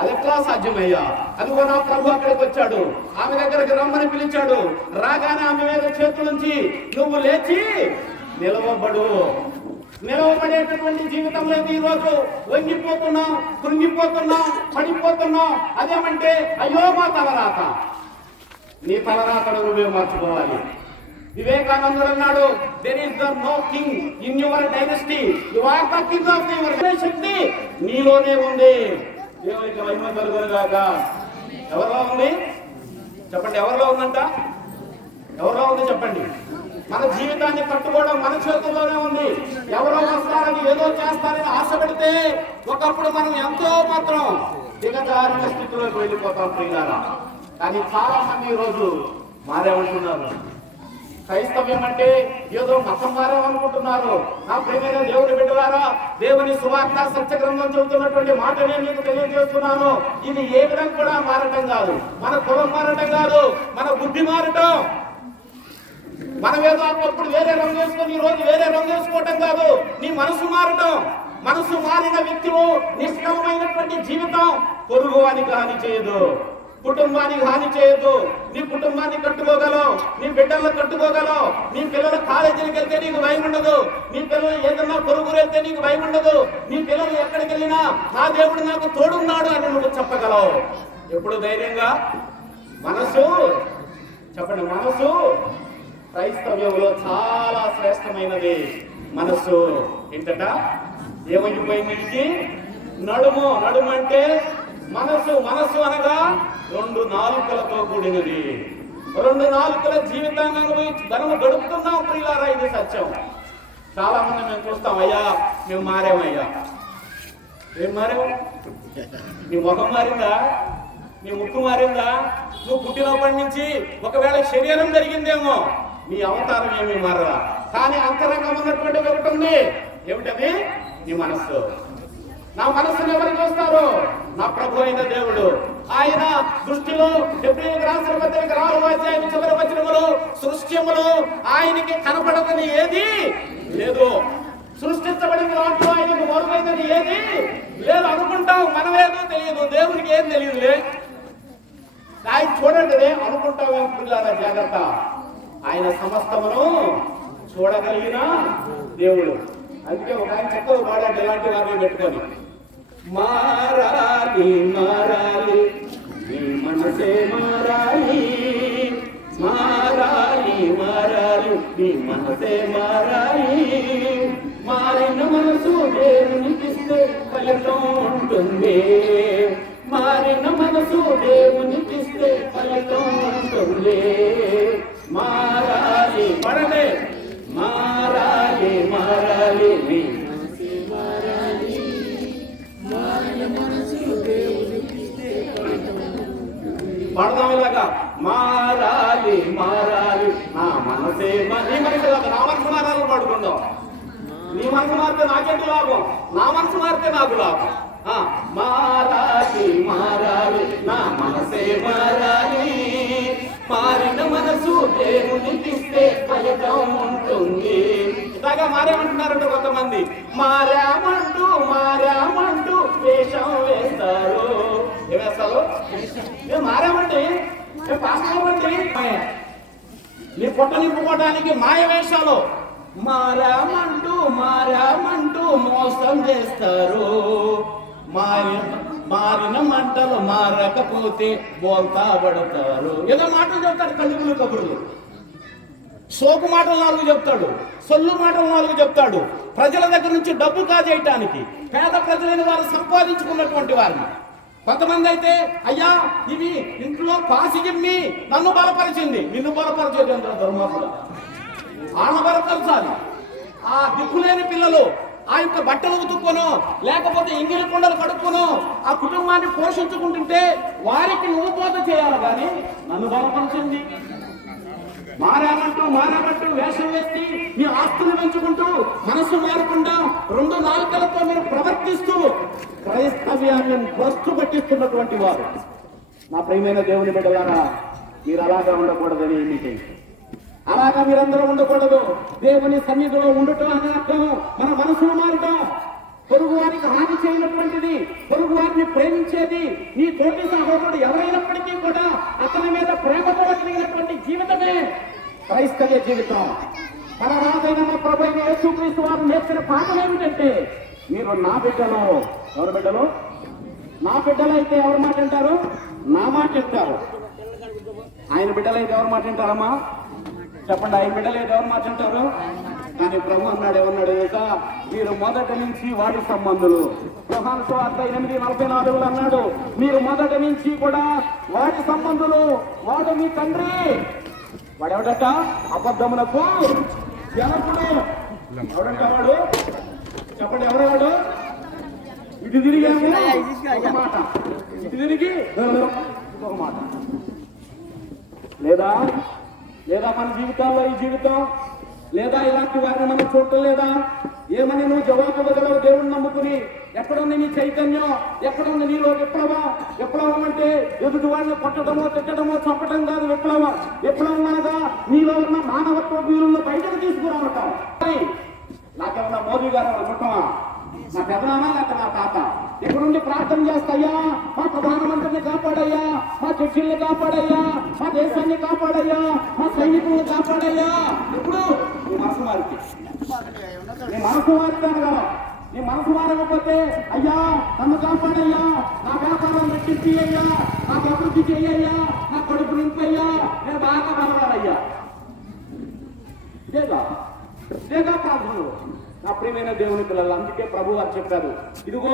అదెట్లా సాధ్యమయ్యా? అదిగో నా ప్రభు అక్కడికి వచ్చాడు, ఆమె దగ్గరికి రమ్మని పిలిచాడు. రాగానే ఆమె మీద చేతులుంచి, నువ్వు లేచి నిలవబడు. నిలవబడేటటువంటి జీవితం లేదు ఈరోజు. వంగిపోతున్నాం, కృంగిపోతున్నాం, పడిపోతున్నాం. అదేమంటే, అయ్యో మా తలరాత, నీ తలరాతను నువ్వే మార్చుకోవాలి. వివేకానందుడు అన్నాడు, there is no king in your dynasty, you are the king of your శక్తి నీలోనే ఉంది. దేవునికి మహిమ కలుగునుగాక. ఎవరిలో ఉంది చెప్పండి, ఎవరిలో ఉందంట? ఎవరిలో ఉంది చెప్పండి? మన జీవితాన్ని కట్టుకోవడం మన చేతుల్లోనే ఉంది. ఎవరో వస్తారని, ఏదో చేస్తారని ఆశ పెడితే ఒకప్పుడు మనం ఎంతో మాత్రం దిగజారిన స్థితిలోకి వెళ్ళిపోతాం ప్రియులారా. కానీ చాలా మంది ఈరోజు మారేమంటున్నారు. క్రైస్తవ్యం అంటే ఏదో మతం మారేమనుకుంటున్నారు. నా ప్రియమైన దేవుని బిడ్డలారా, దేవుని సువార్త సత్య గ్రంథం చెబుతున్నటువంటి మాట నేను మీకు తెలియజేస్తున్నాను. ఇది ఏ విధంగా కూడా మారటం కాదు, మన కులం మారటం కాదు, మన బుద్ధి మారటం. మనం ఏదో అప్పుడు వేరే రంగు వేసుకొని ఈ రోజు వేరే రంగు వేసుకోవటం కాదు, నీ మనసు మారటం. మనసు మారిన వ్యక్తులు నిష్కలమైనటువంటి జీవితం పొరుగు వానికి హాని చేయదు, కుటుంబానికి హాని చేయదు. నీ కుటుంబాన్ని కట్టుకోగలవు, నీ బిడ్డలను కట్టుకోగలవు. నీ పిల్లలు కాలేజీకి వెళ్తే నీకు భయం ఉండదు, నీ పిల్లలు ఏదన్నా పొరుగురు వెళ్తే నీకు భయం ఉండదు. నీ పిల్లలు ఎక్కడికి వెళ్ళినా నా దేవుడు నాకు తోడున్నాడు అని నువ్వు చెప్పగలవు. ఎప్పుడు ధైర్యంగా. మనసు చెప్పండి, మనసు క్రైస్తవ్యంలో చాలా శ్రేష్టమైనది. మనసు ఏంటట? ఏమైపోయింది? నడుము. నడుము అంటే మనసు. మనసు అనగా 2 నాలుకలతో కూడినది. 2 నాలుకల జీవితాన్ని మనం గడుపుతున్నాం ప్రియులారా, ఇది సత్యం. చాలా మంది మేము చూస్తాం, అయ్యా మేము మారామయ్యా. ఏం మారావు? నీ ముఖం మారిందా? నీ ముక్కు మారిందా? నువ్వు పుట్టినప్పటి నుంచి ఒకవేళ శరీరం జరిగిందేమో, నీ అవతారం ఏమీ మారరా. కానీ అంతరంగం ఉన్నటువంటి ఒకటి ఉంది. ఏమిటది? నీ మనస్సు. నా మనస్సును ఎవరు చూస్తారు? నా ప్రభు అయిన దేవుడు. ఆయన దృష్టిలో హెబ్రీయులకు రాసిన పత్రిక 6వ అధ్యాయం చివరి వచనములో, సృష్ట్యములో ఆయనకి కనపడదని ఏది లేదు, సృష్టించబడిన దాంట్లో ఆయనకు మరుగైనది ఏది లేదు. అనుకుంటాం మనమేదో తెలియదు, దేవునికి ఏం తెలియదులే. ఆయన చూడండి అనుకుంటామేమో పిల్లారా, జాగ్రత్త. ఆయన సమస్తమును చూడగలిగిన దేవుడు. అందుకే ఒక ఆయన చక్కగా పాడాడు ఇలాంటి వారిని పెట్టుకొని, మారాలి మారాలి నీ మనసే మారాలి, మారాలి మారాలి నీ మనసే మారాలి. మారిన మనసు దేవునికిస్తే ఫలితం ఉంటుంది, మారిన మనసు దేవునికిస్తే ఫలితం ఉంటుంది. మారాలి పడలే, మారాలి మారాలి నీ మనసే మారాలి, మారిన మనసు దేవునికిస్తే ఫలితం ఉంటుంది. పడదాం ఇలాగా, మారాలి మారాలి నా మనసే. నీ మనసు కాదు, నా మనసు మారాలని పడుకుందాం. నీ మనసు మారితే నాకేంటి లాభం? నా మనసు మారితే నాకు లాభం. మారాలి మారాలి నా మనసే మారాలి, మారిన మనసు దేవునికిస్తే ఫలితం ఉంటుంది. ఇలాగా మారేమంటున్నారంటే కొంతమంది, మారామంటూ వేషం వేస్తారు. ఏం వేస్తారు? మారు? మేము మారామండి, మేము పాస్పోర్ట్ నీ పొట్ట నింపుకోవడానికి మాయ వేషాలు మారామంటూ మోసం చేస్తారు. మారిన మంటలు మారకపోతే బోల్తా పడతారు. ఏదో మాటలు చెప్తాడు, కళ్ళుగులు కబుర్లు, సోకు మాటలు 4 చెప్తాడు, సొల్లు మాటలు 4 చెప్తాడు. ప్రజల దగ్గర నుంచి డబ్బు కాజేయటానికి పేద ప్రజలైన వారు సంపాదించుకున్నటువంటి వారిని. కొంతమంది అయితే అయ్యా ఇవి ఇంట్లో పాసిగిమ్మి నన్ను బలపరిచింది, నిన్ను బలపరిచేది ఎంత ధర్మాత్ముడు. ఆమె బలపరచాలి. ఆ దిక్కులేని పిల్లలు ఆ యొక్క బట్టలు ఉతుక్కునో లేకపోతే ఎంగిలి కుండలు కడుక్కునో ఆ కుటుంబాన్ని పోషించుకుంటుంటే వారికి నువ్వు బోధ చేయాలి, కానీ నన్ను బలపరిచింది. మారామంటూ వేషం వేసి మీ ఆస్తులు పెంచుకుంటూ మనసు మారకుండా 2 నాలుకలతో మీరు ప్రవర్తిస్తూ క్రైస్తవ్యాన్ని భ్రష్టు పట్టిస్తున్నటువంటి వారు. నా ప్రియమైన దేవుని బిడ్డలారా, మీరు అలాగా ఉండకూడదని మీకు అలాగా మీరందరూ ఉండకూడదు. దేవుని సన్నిధిలో ఉండటం అనే అర్థం మన మనసును మారటం. పొరుగు వారికి హాని చేయనటువంటిది, పొరుగు వారిని ప్రేమించేది, నీ తోటి సహోదరుడు ఎవరైనప్పటికీ కూడా అతని మీద ప్రేమతో కలిగినటువంటి జీవితమే క్రైస్తవ జీవితం. మన రాజైన మా ప్రభువైన యేసుక్రీస్తు వారు నేర్చిన పాఠం ఏమిటంటే, మీరు నా బిడ్డలు. ఎవరి బిడ్డలు? నా బిడ్డలైతే ఎవరు మాట అంటారు? నా మాట అంటారు. ఆయన బిడ్డలైతే ఎవరు మాట అంటారమ్మా? చెప్పండి. ఆయన బిడ్డలైతే ఎవరు మాట అంటారు? కానీ ప్రభు అన్నాడు, ఏమన్నాడు? మీరు మొదటి నుంచి వాడి సంబంధులు. యోహాను సువార్త 8:44 అన్నాడు, మీరు మొదటి నుంచి కూడా వాడి సంబంధులు. వాడు మీ తండ్రి. వాడెవడట? అబద్ధమునకు జనకుడు. ఎవడంట వాడు? చెప్పండి, ఎవడవాడు? ఇటు తిరిగాము ఒక మాట, ఇటు తిరిగి ఒక మాట. లేదా మన జీవితాల్లో ఈ జీవితం లేదా ఇలాంటి వారిని మనం చూడటం లేదా? ఏమని నువ్వు జవాబు ఇవ్వగలవు? దేవుణ్ణి నమ్ముకుని ఎక్కడుంది నీ చైతన్యం? ఎక్కడుంది నీలో విప్లవం? విప్లవం అంటే ఎదుటి వాళ్ళని కొట్టడమో తిట్టడమో చంపటం కాదు విప్లవం. విప్లవం అనగా నీలో ఉన్న మానవత్వ వీరులను బయటకు తీసుకురావటం. నాకేమన్నా మోదీ గారు అనుకుంటామా? నా పెదనామా లేక నా తాత ఇక్కడుండి ప్రార్థన చేస్తాయ్యా, మా ప్రధానమంత్రిని కాపాడయ్యా, మా చర్చిల్ని కాపాడయ్యా, మా దేశాన్ని కాపాడయ్యా, మా సైనికులను కాపాడయ్యా. ఇప్పుడు నీ మనసు మారికి నీ మనసు మారుతాను కదా. నీ మనసు మారకపోతే అయ్యా నన్ను కాపాడయ్యా, నా వ్యాపారం రెట్టించి అయ్యా, నాకు అభివృద్ధి చెయ్యయ్యా, నా కడుపు నింపయ్యా, నేను బాగా బలవాలయ్యా. ఇదేగా ప్రార్థనలు. నా ప్రియమైన దేవుని పిల్లలు, అందుకే ప్రభు వారు చెప్పారు, ఇదిగో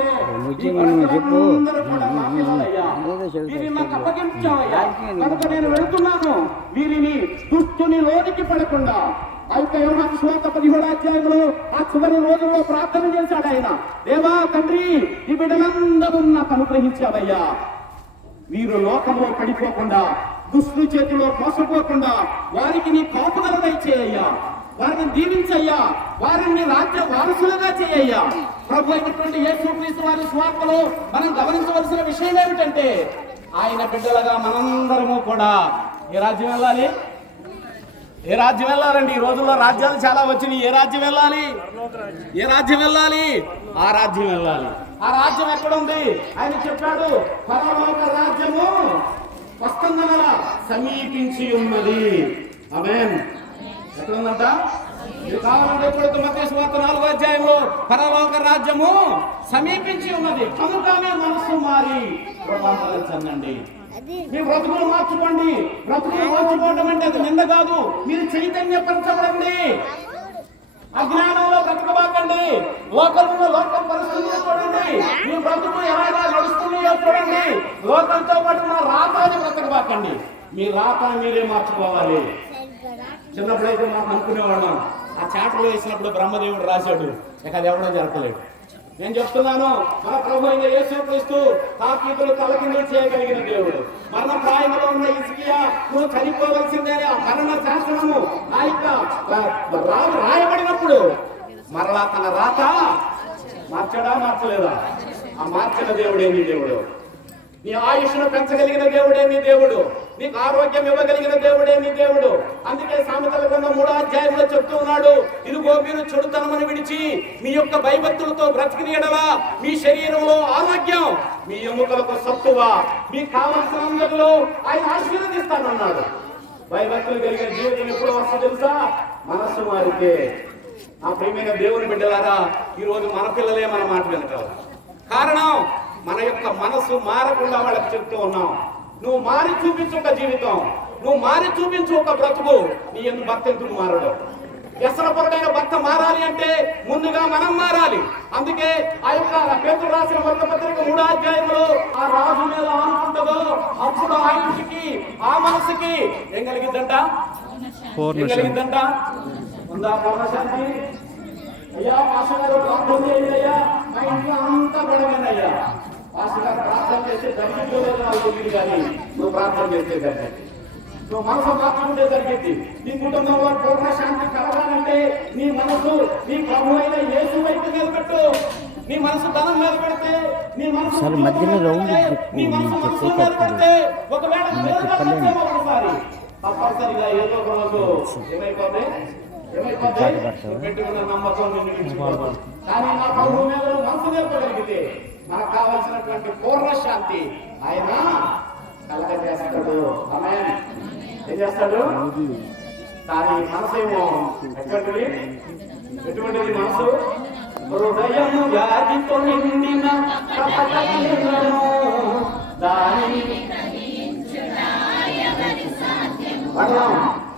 వీరిని నాకు అప్పగించావయ్యా, కనుక నేను వెళ్తున్నాను. వీరిని దుష్టుని లోనికి పడకుండా ఆ యొక్క యోహాను సువార్త 17వ అధ్యాయంలో ఆ చివరి రోజుల్లో ప్రార్థన చేశాడు ఆయన. దేవా తండ్రి, ఈ బిడ్డలందరూ నాకు అనుగ్రహించావయ్యా. వీరు లోకంలో పడిపోకుండా, దుష్టుని చేతిలో మోసపోకుండా వారికి నీ కాపుదల దయచేయ్యా, వారిని దీవించయ్యా, వారిని రాజ్య వారసులుగా చేయయ్యా. ప్రభు అయినటువంటి యేసుక్రీస్తు వారి సువార్తలో మనం గమనించవలసిన విషయం ఏమిటంటే, ఆయన బిడ్డలుగా మనందరము కూడా ఏ రాజ్యం వెళ్ళాలి? ఏ రాజ్యం వెళ్ళాలండి? ఈ రోజుల్లో రాజ్యాలు చాలా వచ్చినాయి. ఏ రాజ్యం వెళ్ళాలి? ఏ రాజ్యం వెళ్ళాలి? ఆ రాజ్యం వెళ్ళాలి. ఆ రాజ్యం ఎక్కడుంది? ఆయన చెప్పాడు, పరలోక రాజ్యము వస్తుందనలా సమీపించి ఉన్నది. ఆమేన్. ఎక్కడుందంట? మీరు కావాలంటే ఇప్పుడు మత్తయి సువార్త 4వ అధ్యాయంలో పరలోక రాజ్యము సమీపించి ఉన్నది. కనుక మీరు మనస్సు మారి రూపాంతరం చెందండి. మీ బ్రతుకులు మార్చుకోండి. బ్రతుకులు మార్చుకోవడం అంటే అది నింద కాదు. మీరు చైతన్యపరచబడండి. అజ్ఞానంలో బ్రతకబాకండి. లోకంలో లోకం పరిస్థితులు చూడండి. మీ బ్రతుకు ఎలాగా నడుస్తున్నాయో చూడండి. లోకంతో పాటు నా రాతాన్ని బ్రతకబాకండి. మీ రాతాన్ని మీరే మార్చుకోవాలి. చిన్నప్పుడైతే మనం అనుకునేవాళ్ళం, ఆ చాటలు వేసినప్పుడు బ్రహ్మదేవుడు రాశాడు, ఇక అది ఎవడో జరపలేడు. నేను చెప్తున్నాను, మన ప్రభు అయిన యేసుక్రీస్తు తాకీదులు తలకిందులు చేయగలిగిన దేవుడు. మరణ ప్రాయంలో ఉన్న హిజ్కియా నువ్వు చనిపోవలసిందే ఆ మరణ శాసనము ఆ యొక్క రాయబడినప్పుడు మరలా తన రాత మార్చడా మార్చలేదా? ఆ మార్చిన దేవుడు ఏంటి? దేవుడు నీ ఆయుష్ను పెంచగలిగిన దేవుడే నీ దేవుడు. నీకు ఆరోగ్యం ఇవ్వగలిగిన దేవుడే నీ దేవుడు. అందుకే సామెతల గ్రంథం 3వ అధ్యాయంలో చెప్తూ ఉన్నాడు, ఇదిగో మీరు చెడుతనమును విడిచి మీ యొక్క భయభక్తులతో బ్రతికిన యెడల మీ శరీరంలో ఆరోగ్యం, మీ ఎముకలకు సత్తువ, మీకు కావలసినందులో ఆయన ఆశీర్వదిస్తానన్నాడు. భయభక్తులు కలిగిన జీవితం ఎప్పుడు వస్తుందో తెలుసా? మనస్సు మారితే. ఆ ప్రియమైన దేవుని బిడ్డలారా, ఈరోజు మన పిల్లలే మన మాట వినగలరు. కారణం మన యొక్క మనసు మారకుండా వాళ్ళకి చెప్తూ ఉన్నాం. నువ్వు మారి చూపించు ఒక జీవితం, నువ్వు మారి చూపించు ఒక బ్రతుకు. నీ ఎందుకు భర్త ఎందుకు మారడు? వ్యసనపరుడైన భర్త మారాలి అంటే ముందుగా మనం మారాలి. అందుకే ఆ యొక్క పేతురు రాసిన 1వ పత్రిక 3వ అధ్యాయంలో ఆ రాజు మీద ఆనుకుంటుందో అప్పుడు ఆ ఇంటికి ఆ మనసుకి ఏం కలిగిద్దంట? ఏం కలిగిద్దంట? ఉందా పూర్ణశాంతి? అయ్యా పాస్టర్ గారు ప్రార్థన చేయండి అయ్యా, మా ఇంట్లో అంతా గొడవేనయ్యా. పాస్టర్ గారు ప్రార్థన చేస్తే జరిగిందో లేదో నాకు తెలియదు, కానీ నువ్వు ప్రార్థన చేస్తే జరిగింది. నువ్వు మనసు మార్చుకుంటే జరిగింది. నీ కుటుంబంలో పూర్ణ శాంతి కలగాలంటే నీ మనసు నీ ప్రభు అయిన యేసు వైపు నిలబెట్టు. నీ మనసు ధనం మీద పెడితే, నీ మనసు నీ మనసు పెడితే ఒకవేళ ఒకసారి తప్పనిసరిగా ఏదో రోజు ఏమైపోతే పెట్టుకున్న నమ్మకం నిన్ను. కానీ నా ప్రభు మీద మనసు నిలపగలిగితే మనకు కావాల్సినటువంటి పూర్ణ శాంతి ఆయన కలగజేస్తాడు. ఆమేన్. ఏం చేస్తాడు? కానీ మనసు ఏమో ఎటువంటిది మనసు? హృదయము వ్యాధితో నిండిన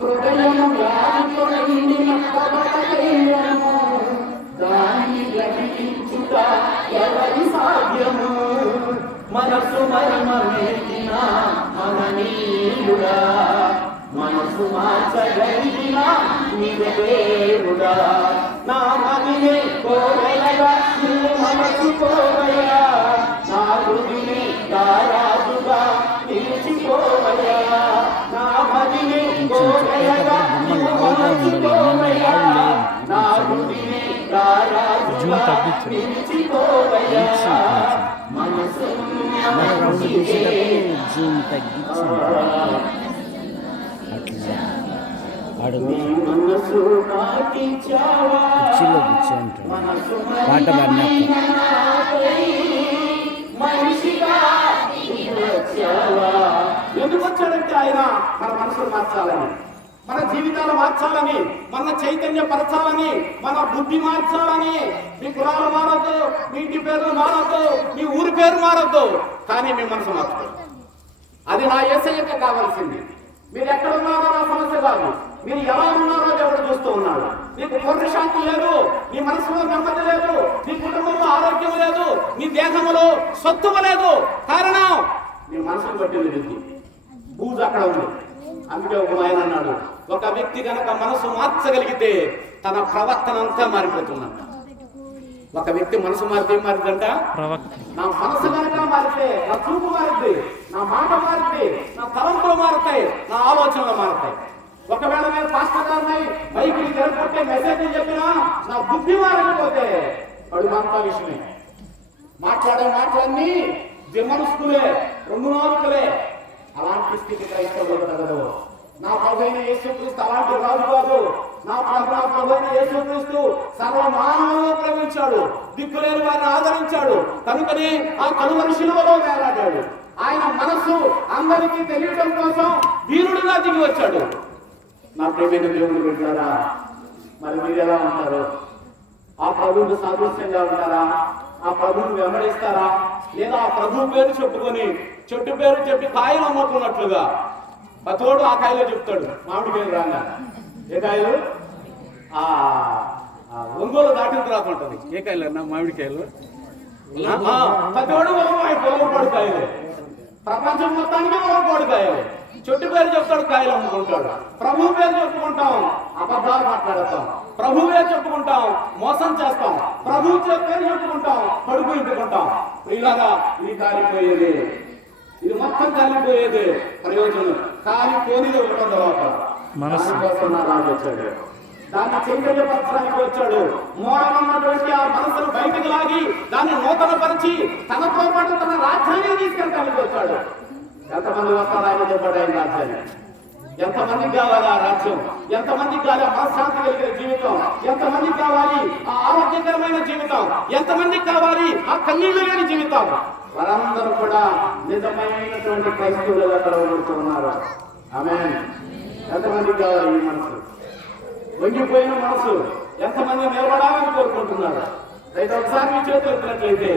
హృదయము వ్యాధితో నిండిన దాని గ్రహించుట ఎవరి సాధ్యము? మనసు మర్మమేదిన మననీయుడా, మనసు మార్చగలిగిన నివేరుడా. నా మదినే కోరగా నువ్వు మనసు కోరయా, నా హృదిని దారాజుగా నిలిచిపోవయా. నా మదినే కోరగా నువ్వు మనసు కోరయా, నా హృదిని దారాజుగా నిలిచిపోవయా. మనసు జూమ్ తగ్గించి కుర్చీలో కూర్చోంటాడు పాట ఎందుకు వచ్చాడంటే ఆయన మన మనసును మార్చాలని, మన జీవితాలు మార్చాలని, మన చైతన్యపరచాలని, మన బుద్ధి మార్చాలని. మీ కులాలు మారద్దు, మీ ఇంటి పేర్లు మారద్దు, మీ ఊరి పేరు మారద్దు, కానీ మీ మనసు మార్చుకోండి. అది నా యేసయ్యకే కావాల్సింది. మీరు ఎక్కడ ఉన్నారో నా సమస్య కాదు, మీరు ఎలా ఉన్నారో దేవుడు చూస్తూ ఉన్నాడు. నీకు పూర్ణ శాంతి లేదు, నీ మనసులో నెమ్మది లేదు, నీ కుటుంబంలో ఆరోగ్యం లేదు, నీ దేహంలో సత్తువ లేదు. కారణం నీ మనసును పట్టింది బుద్ధి, బూజు అక్కడ ఉంది. అందుకే ఒక ఆయన అన్నాడు, ఒక వ్యక్తి కనుక మనసు మార్చగలిగితే తన ప్రవర్తన అంతా మారిపోతుందంట. ఒక వ్యక్తి మనసు మారితే ఏం మారిందంట? నా మనసు కనుక మారితే నా చూపు మారింది, నా మాట మారింది, నా తలంపులు మారుతాయి, నా ఆలోచనలు మారుతాయి. ఒకవేళ నేను పాస్టర్ గారిని బైబిల్ జరుపుకుంటే మెసేజ్ చెప్పినా నా బుద్ధి మారకపోతే అడుగంతా విషయమే. మాట్లాడే మాటలన్నీ విమర్శకులే, 2 నాలుకలే. అలాంటి స్థితి క్రైస్తవులకు తగదు. నా ప్రభువైన యేసుక్రీస్తు అలాంటి రాజు కాదు. నా ప్రభువైన యేసుక్రీస్తు సర్వ మానవులను ప్రేమించాడు, దిక్కులేని వారిని ఆదరించాడు. కనుకనే ఆ కలువరి శిలువలో వేలాడాడు. ఆయన మనస్సు అందరికీ తెలియడం కోసం వీరుడిగా దిగి వచ్చాడు. నా ప్రియమైన దేవుని బిడ్డలారా, మరి మీరు ఎలా ఉంటారు? ఆ ప్రభువుకు సాదృశ్యంగా ఉంటారా? ఆ ప్రభువును వెంబడిస్తారా? లేదా ఆ ప్రభు పేరు చెప్పుకొని చెట్టు పేరు చెప్పి కాయలు అమ్ముకున్నట్లుగా పతోడు ఆ కాయలో చెప్తాడు, మామిడికాయలు రాగా. ఏ కాయలు? ఒంగోలు దాటిన తర్వాత ఉంటుంది. ఏ కాయలు అన్నా? మామిడికాయలు. పతోడు పొలవపాడు కాయలు, ప్రపంచం మొత్తానికి పొలవపాడు కాయలు. చెట్టు పేరు చెప్తాడు, కాయలు అమ్ముకుంటాడు. ప్రభు పేరు చెప్పుకుంటాం, అబద్ధాలు మాట్లాడతాం. ప్రభు పేరు చెప్పుకుంటాం, మోసం చేస్తాం. ప్రభు పేరు చెప్పుకుంటాం, కడుపు ఇంపుకుంటాం. ఇలాగా ఇది కాలిపోయేది, ఇది మొత్తం కాలిపోయేది. ప్రయోజనం కాలిపోనిది ఒకటో తర్వాత మనసు కోసం నా రాజు వచ్చాడు. దాన్ని చైతన్యపరచడానికి వచ్చాడు. మూలమన్నటువంటి ఆ మనసును బయటకు లాగి దాన్ని నూతన పరిచి తనతో పాటు తన రాజ్యాన్ని తీసుకెళ్ళడానికి వచ్చాడు. ఎంతమంది వస్తారు ఆయనతో పాటు ఆయన రాజ్యాన్ని? ఎంతమందికి కావాలి ఆ రాజ్యం? ఎంతమందికి కావాలి ఆ మనశ్శాంతి కలిగిన జీవితం? ఎంతమందికి కావాలి ఆ ఆరోగ్యకరమైన జీవితం? ఎంతమందికి కావాలి ఆ కన్నీళ్లు లేని జీవితం? వారందరూ కూడా నిజమైనటువంటి క్రైస్తవులు అక్కడ ఉన్నారు. ఆమేన్. ఎంతమందికి కావాలి ఈ మనసు? వంగిపోయిన మనసు ఎంతమంది నిలబడాలని కోరుకుంటున్నారు? అయితే ఒకసారి మీ చేతులు ఎత్తినట్లయితే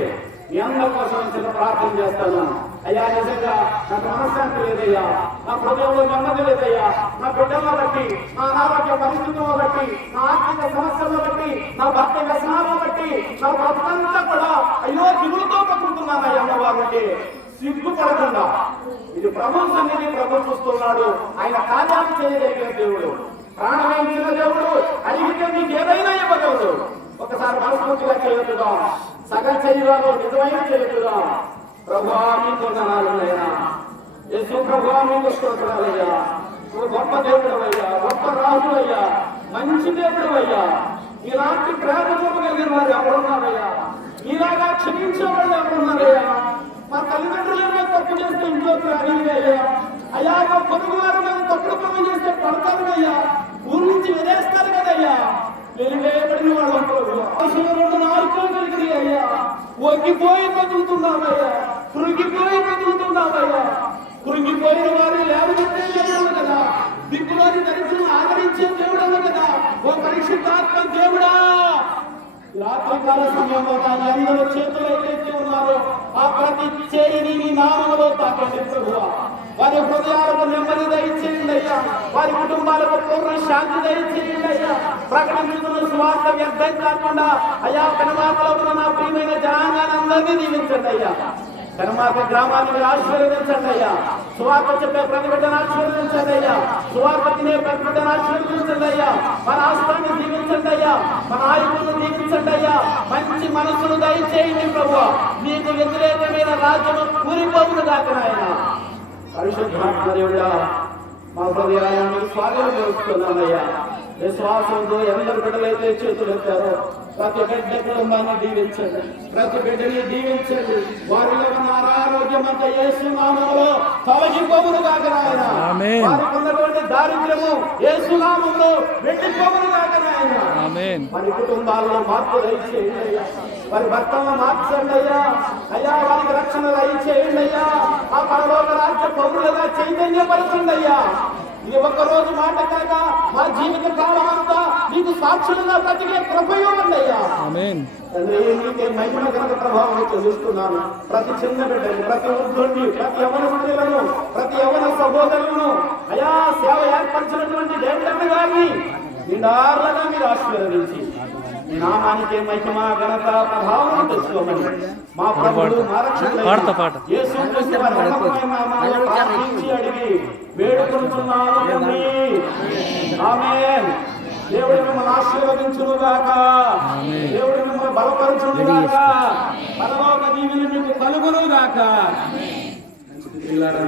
మీ అందరి కోసం చిన్న ప్రార్థన చేస్తాను. అయ్యా, నిజంగా నాకు మనశ్శాంతి లేదయ్యా, నా హృదయంలో నెమ్మది లేదయ్యా, నా బిడ్డలను బట్టి, నా అనారోగ్య పరిస్థితులను బట్టి, నా ఆర్థిక సమస్యలను బట్టి, నా భర్త వ్యసనాలను బట్టి, నా బ్రతుకంతా కూడా అయ్యో దిగులుతో పట్టుకుంటున్నానయ్యా అన్నవారంటే సిగ్గుపడకుండా ఇది ప్రభు సన్నిధి, ప్రభు చూస్తున్నాడు. ఆయన కార్యాలు చేయగలిగిన దేవుడు, ప్రాణమే ఇచ్చిన దేవుడు. అడిగితే నీకు ఏదైనా ఇవ్వగలడు. ఒకసారి మనస్ఫూర్తిగా చేయొద్దుగా, సగం చేయరాదు, నిజమైన చేయొద్దుగా. ప్రభువా నీకు వందనాలయ్యా, యేసు ప్రభువా నీకు స్తోత్రాలయ్యా. నువ్వు గొప్ప దేవుడు అయ్యా, గొప్ప రాజు అయ్యా, మంచి దేవుడు అయ్యా. ఇలాంటి ప్రేమ కలిగిన వారు ఎవరున్నారయ్యా? ఇలాగా క్షమించే వాళ్ళు ఎవరున్నారయ్యా? మా తల్లిదండ్రులు మేము తప్పు చేస్తే ఇంట్లోకి రానియ్యా అయ్యా, మా పొరుగు వారు మేము తప్పుడు పనులు చేస్తే పడతారు అయ్యా, ఊరి నుంచి విదేస్తారు కదయ్యా. వెలివేయబడిన వాళ్ళు అసలు 2 నాలుకలు కలిగింది అయ్యా. ఒగ్గిపోయి బతుకుతున్నామయ్యా, కృంగిపోయి బతుకుతున్నామయ్యా. కృంగిపోయిన వారు లేవనెత్తే దేవుడు కదా, దిక్కులోని దరిద్రులను ఆదరించే దేవుడు అన్న కదా. ఓ పరిశుద్ధాత్మ దేవుడా, రాత్రికాల సమయంలో అందరూ చేతులు ఎత్తేసి ఉన్నారు. ఆ ప్రతి చేయిని నీ నామములో తాకండి ప్రభువా. వారి హృదయాలకు నెమ్మది దయచేయండి అయ్యా, వారి కుటుంబాలకు పూర్ణ శాంతి దయచేయండి అయ్యా. ప్రకటించుకున్న సువార్త వ్యర్థం కాకుండా అయ్యా, కనుమార్గలో ఉన్న నా ప్రియమైన జనాంగాన్ని అందరినీ దీవించండి అయ్యా. కనుమార్గ గ్రామాన్ని మీరు ఆశీర్వదించండి అయ్యా. సువార్త చెప్పే ప్రతి బిడ్డను ఆశీర్వదించండి అయ్యా. సువార్త తినే ప్రతి బిడ్డను ఆశీర్వదించండి అయ్యా. మన రాష్ట్రాన్ని దీవించండి అయ్యా, మన ఆయుధులను దీవించండి అయ్యా. మంచి మనసును దయచేయండి ప్రభువా. మీకు వ్యతిరేకమైన రాజ్యము కూలిపోవును కాక నాయన. పరిశుద్ధాత్మ దేవుడా, మా హృదయాన్ని స్వాగతిస్తున్నామయ్యా. విశ్వాసంతో ఎందరు బిడ్డలైతే చేతులు ఎత్తారో ప్రతి బిడ్డ కుటుంబాన్ని దీవించండి, ప్రతి బిడ్డని దీవించండి. వారిలో ఉన్న అనారోగ్యం అంతా యేసు నామములో తొలగిపోవును కాక నాయన. వారికి ఉన్నటువంటి దారిద్ర్యము యేసు నామములో వెళ్ళిపోవును కాక నాయన. వారి కుటుంబాల్లో మార్పు దయచేయండి అయ్యా, వారి భర్తలను మార్చండి అయ్యా. అయ్యా, వారికి రక్షణ దయచేయండి అయ్యా. ఆ పరలోక రాజ్య పౌరులుగా చైతన్యపరచండి అయ్యా. ఇది ఒక్కరోజు మాట కాక మా జీవిత కాలం అంతా నీకు సాక్షులుగా బ్రతికే కృపయోగండి అయ్యా. తండ్రి, నీకే మహిమ ఘనత ప్రభావం చెల్లిస్తున్నాను. ప్రతి చిన్న బిడ్డని, ప్రతి వృద్ధుడిని, ప్రతి యవన స్త్రీలను, ప్రతి యవన సహోదరులను అయా సేవ ఏర్పరిచినటువంటి దేవుడన్న గారిని నిండార్లుగా మీరు ఆశీర్వదించి నామానికి మహిమ ఘనత ప్రభావం తెచ్చుకోమని మా ప్రభువు మా రక్షకుడైన యేసు క్రీస్తు వారి ఉన్నతమైన నామములో ప్రార్థించి అడిగి వేడుకొనుచున్నాము తండ్రి. ఆమేన్. దేవుడు మిమ్మల్ని ఆశీర్వదించును గాక, దేవుడు మిమ్మల్ని బలపరచును గాక, పరలోక దీవెనలు మీకు కలుగును గాక.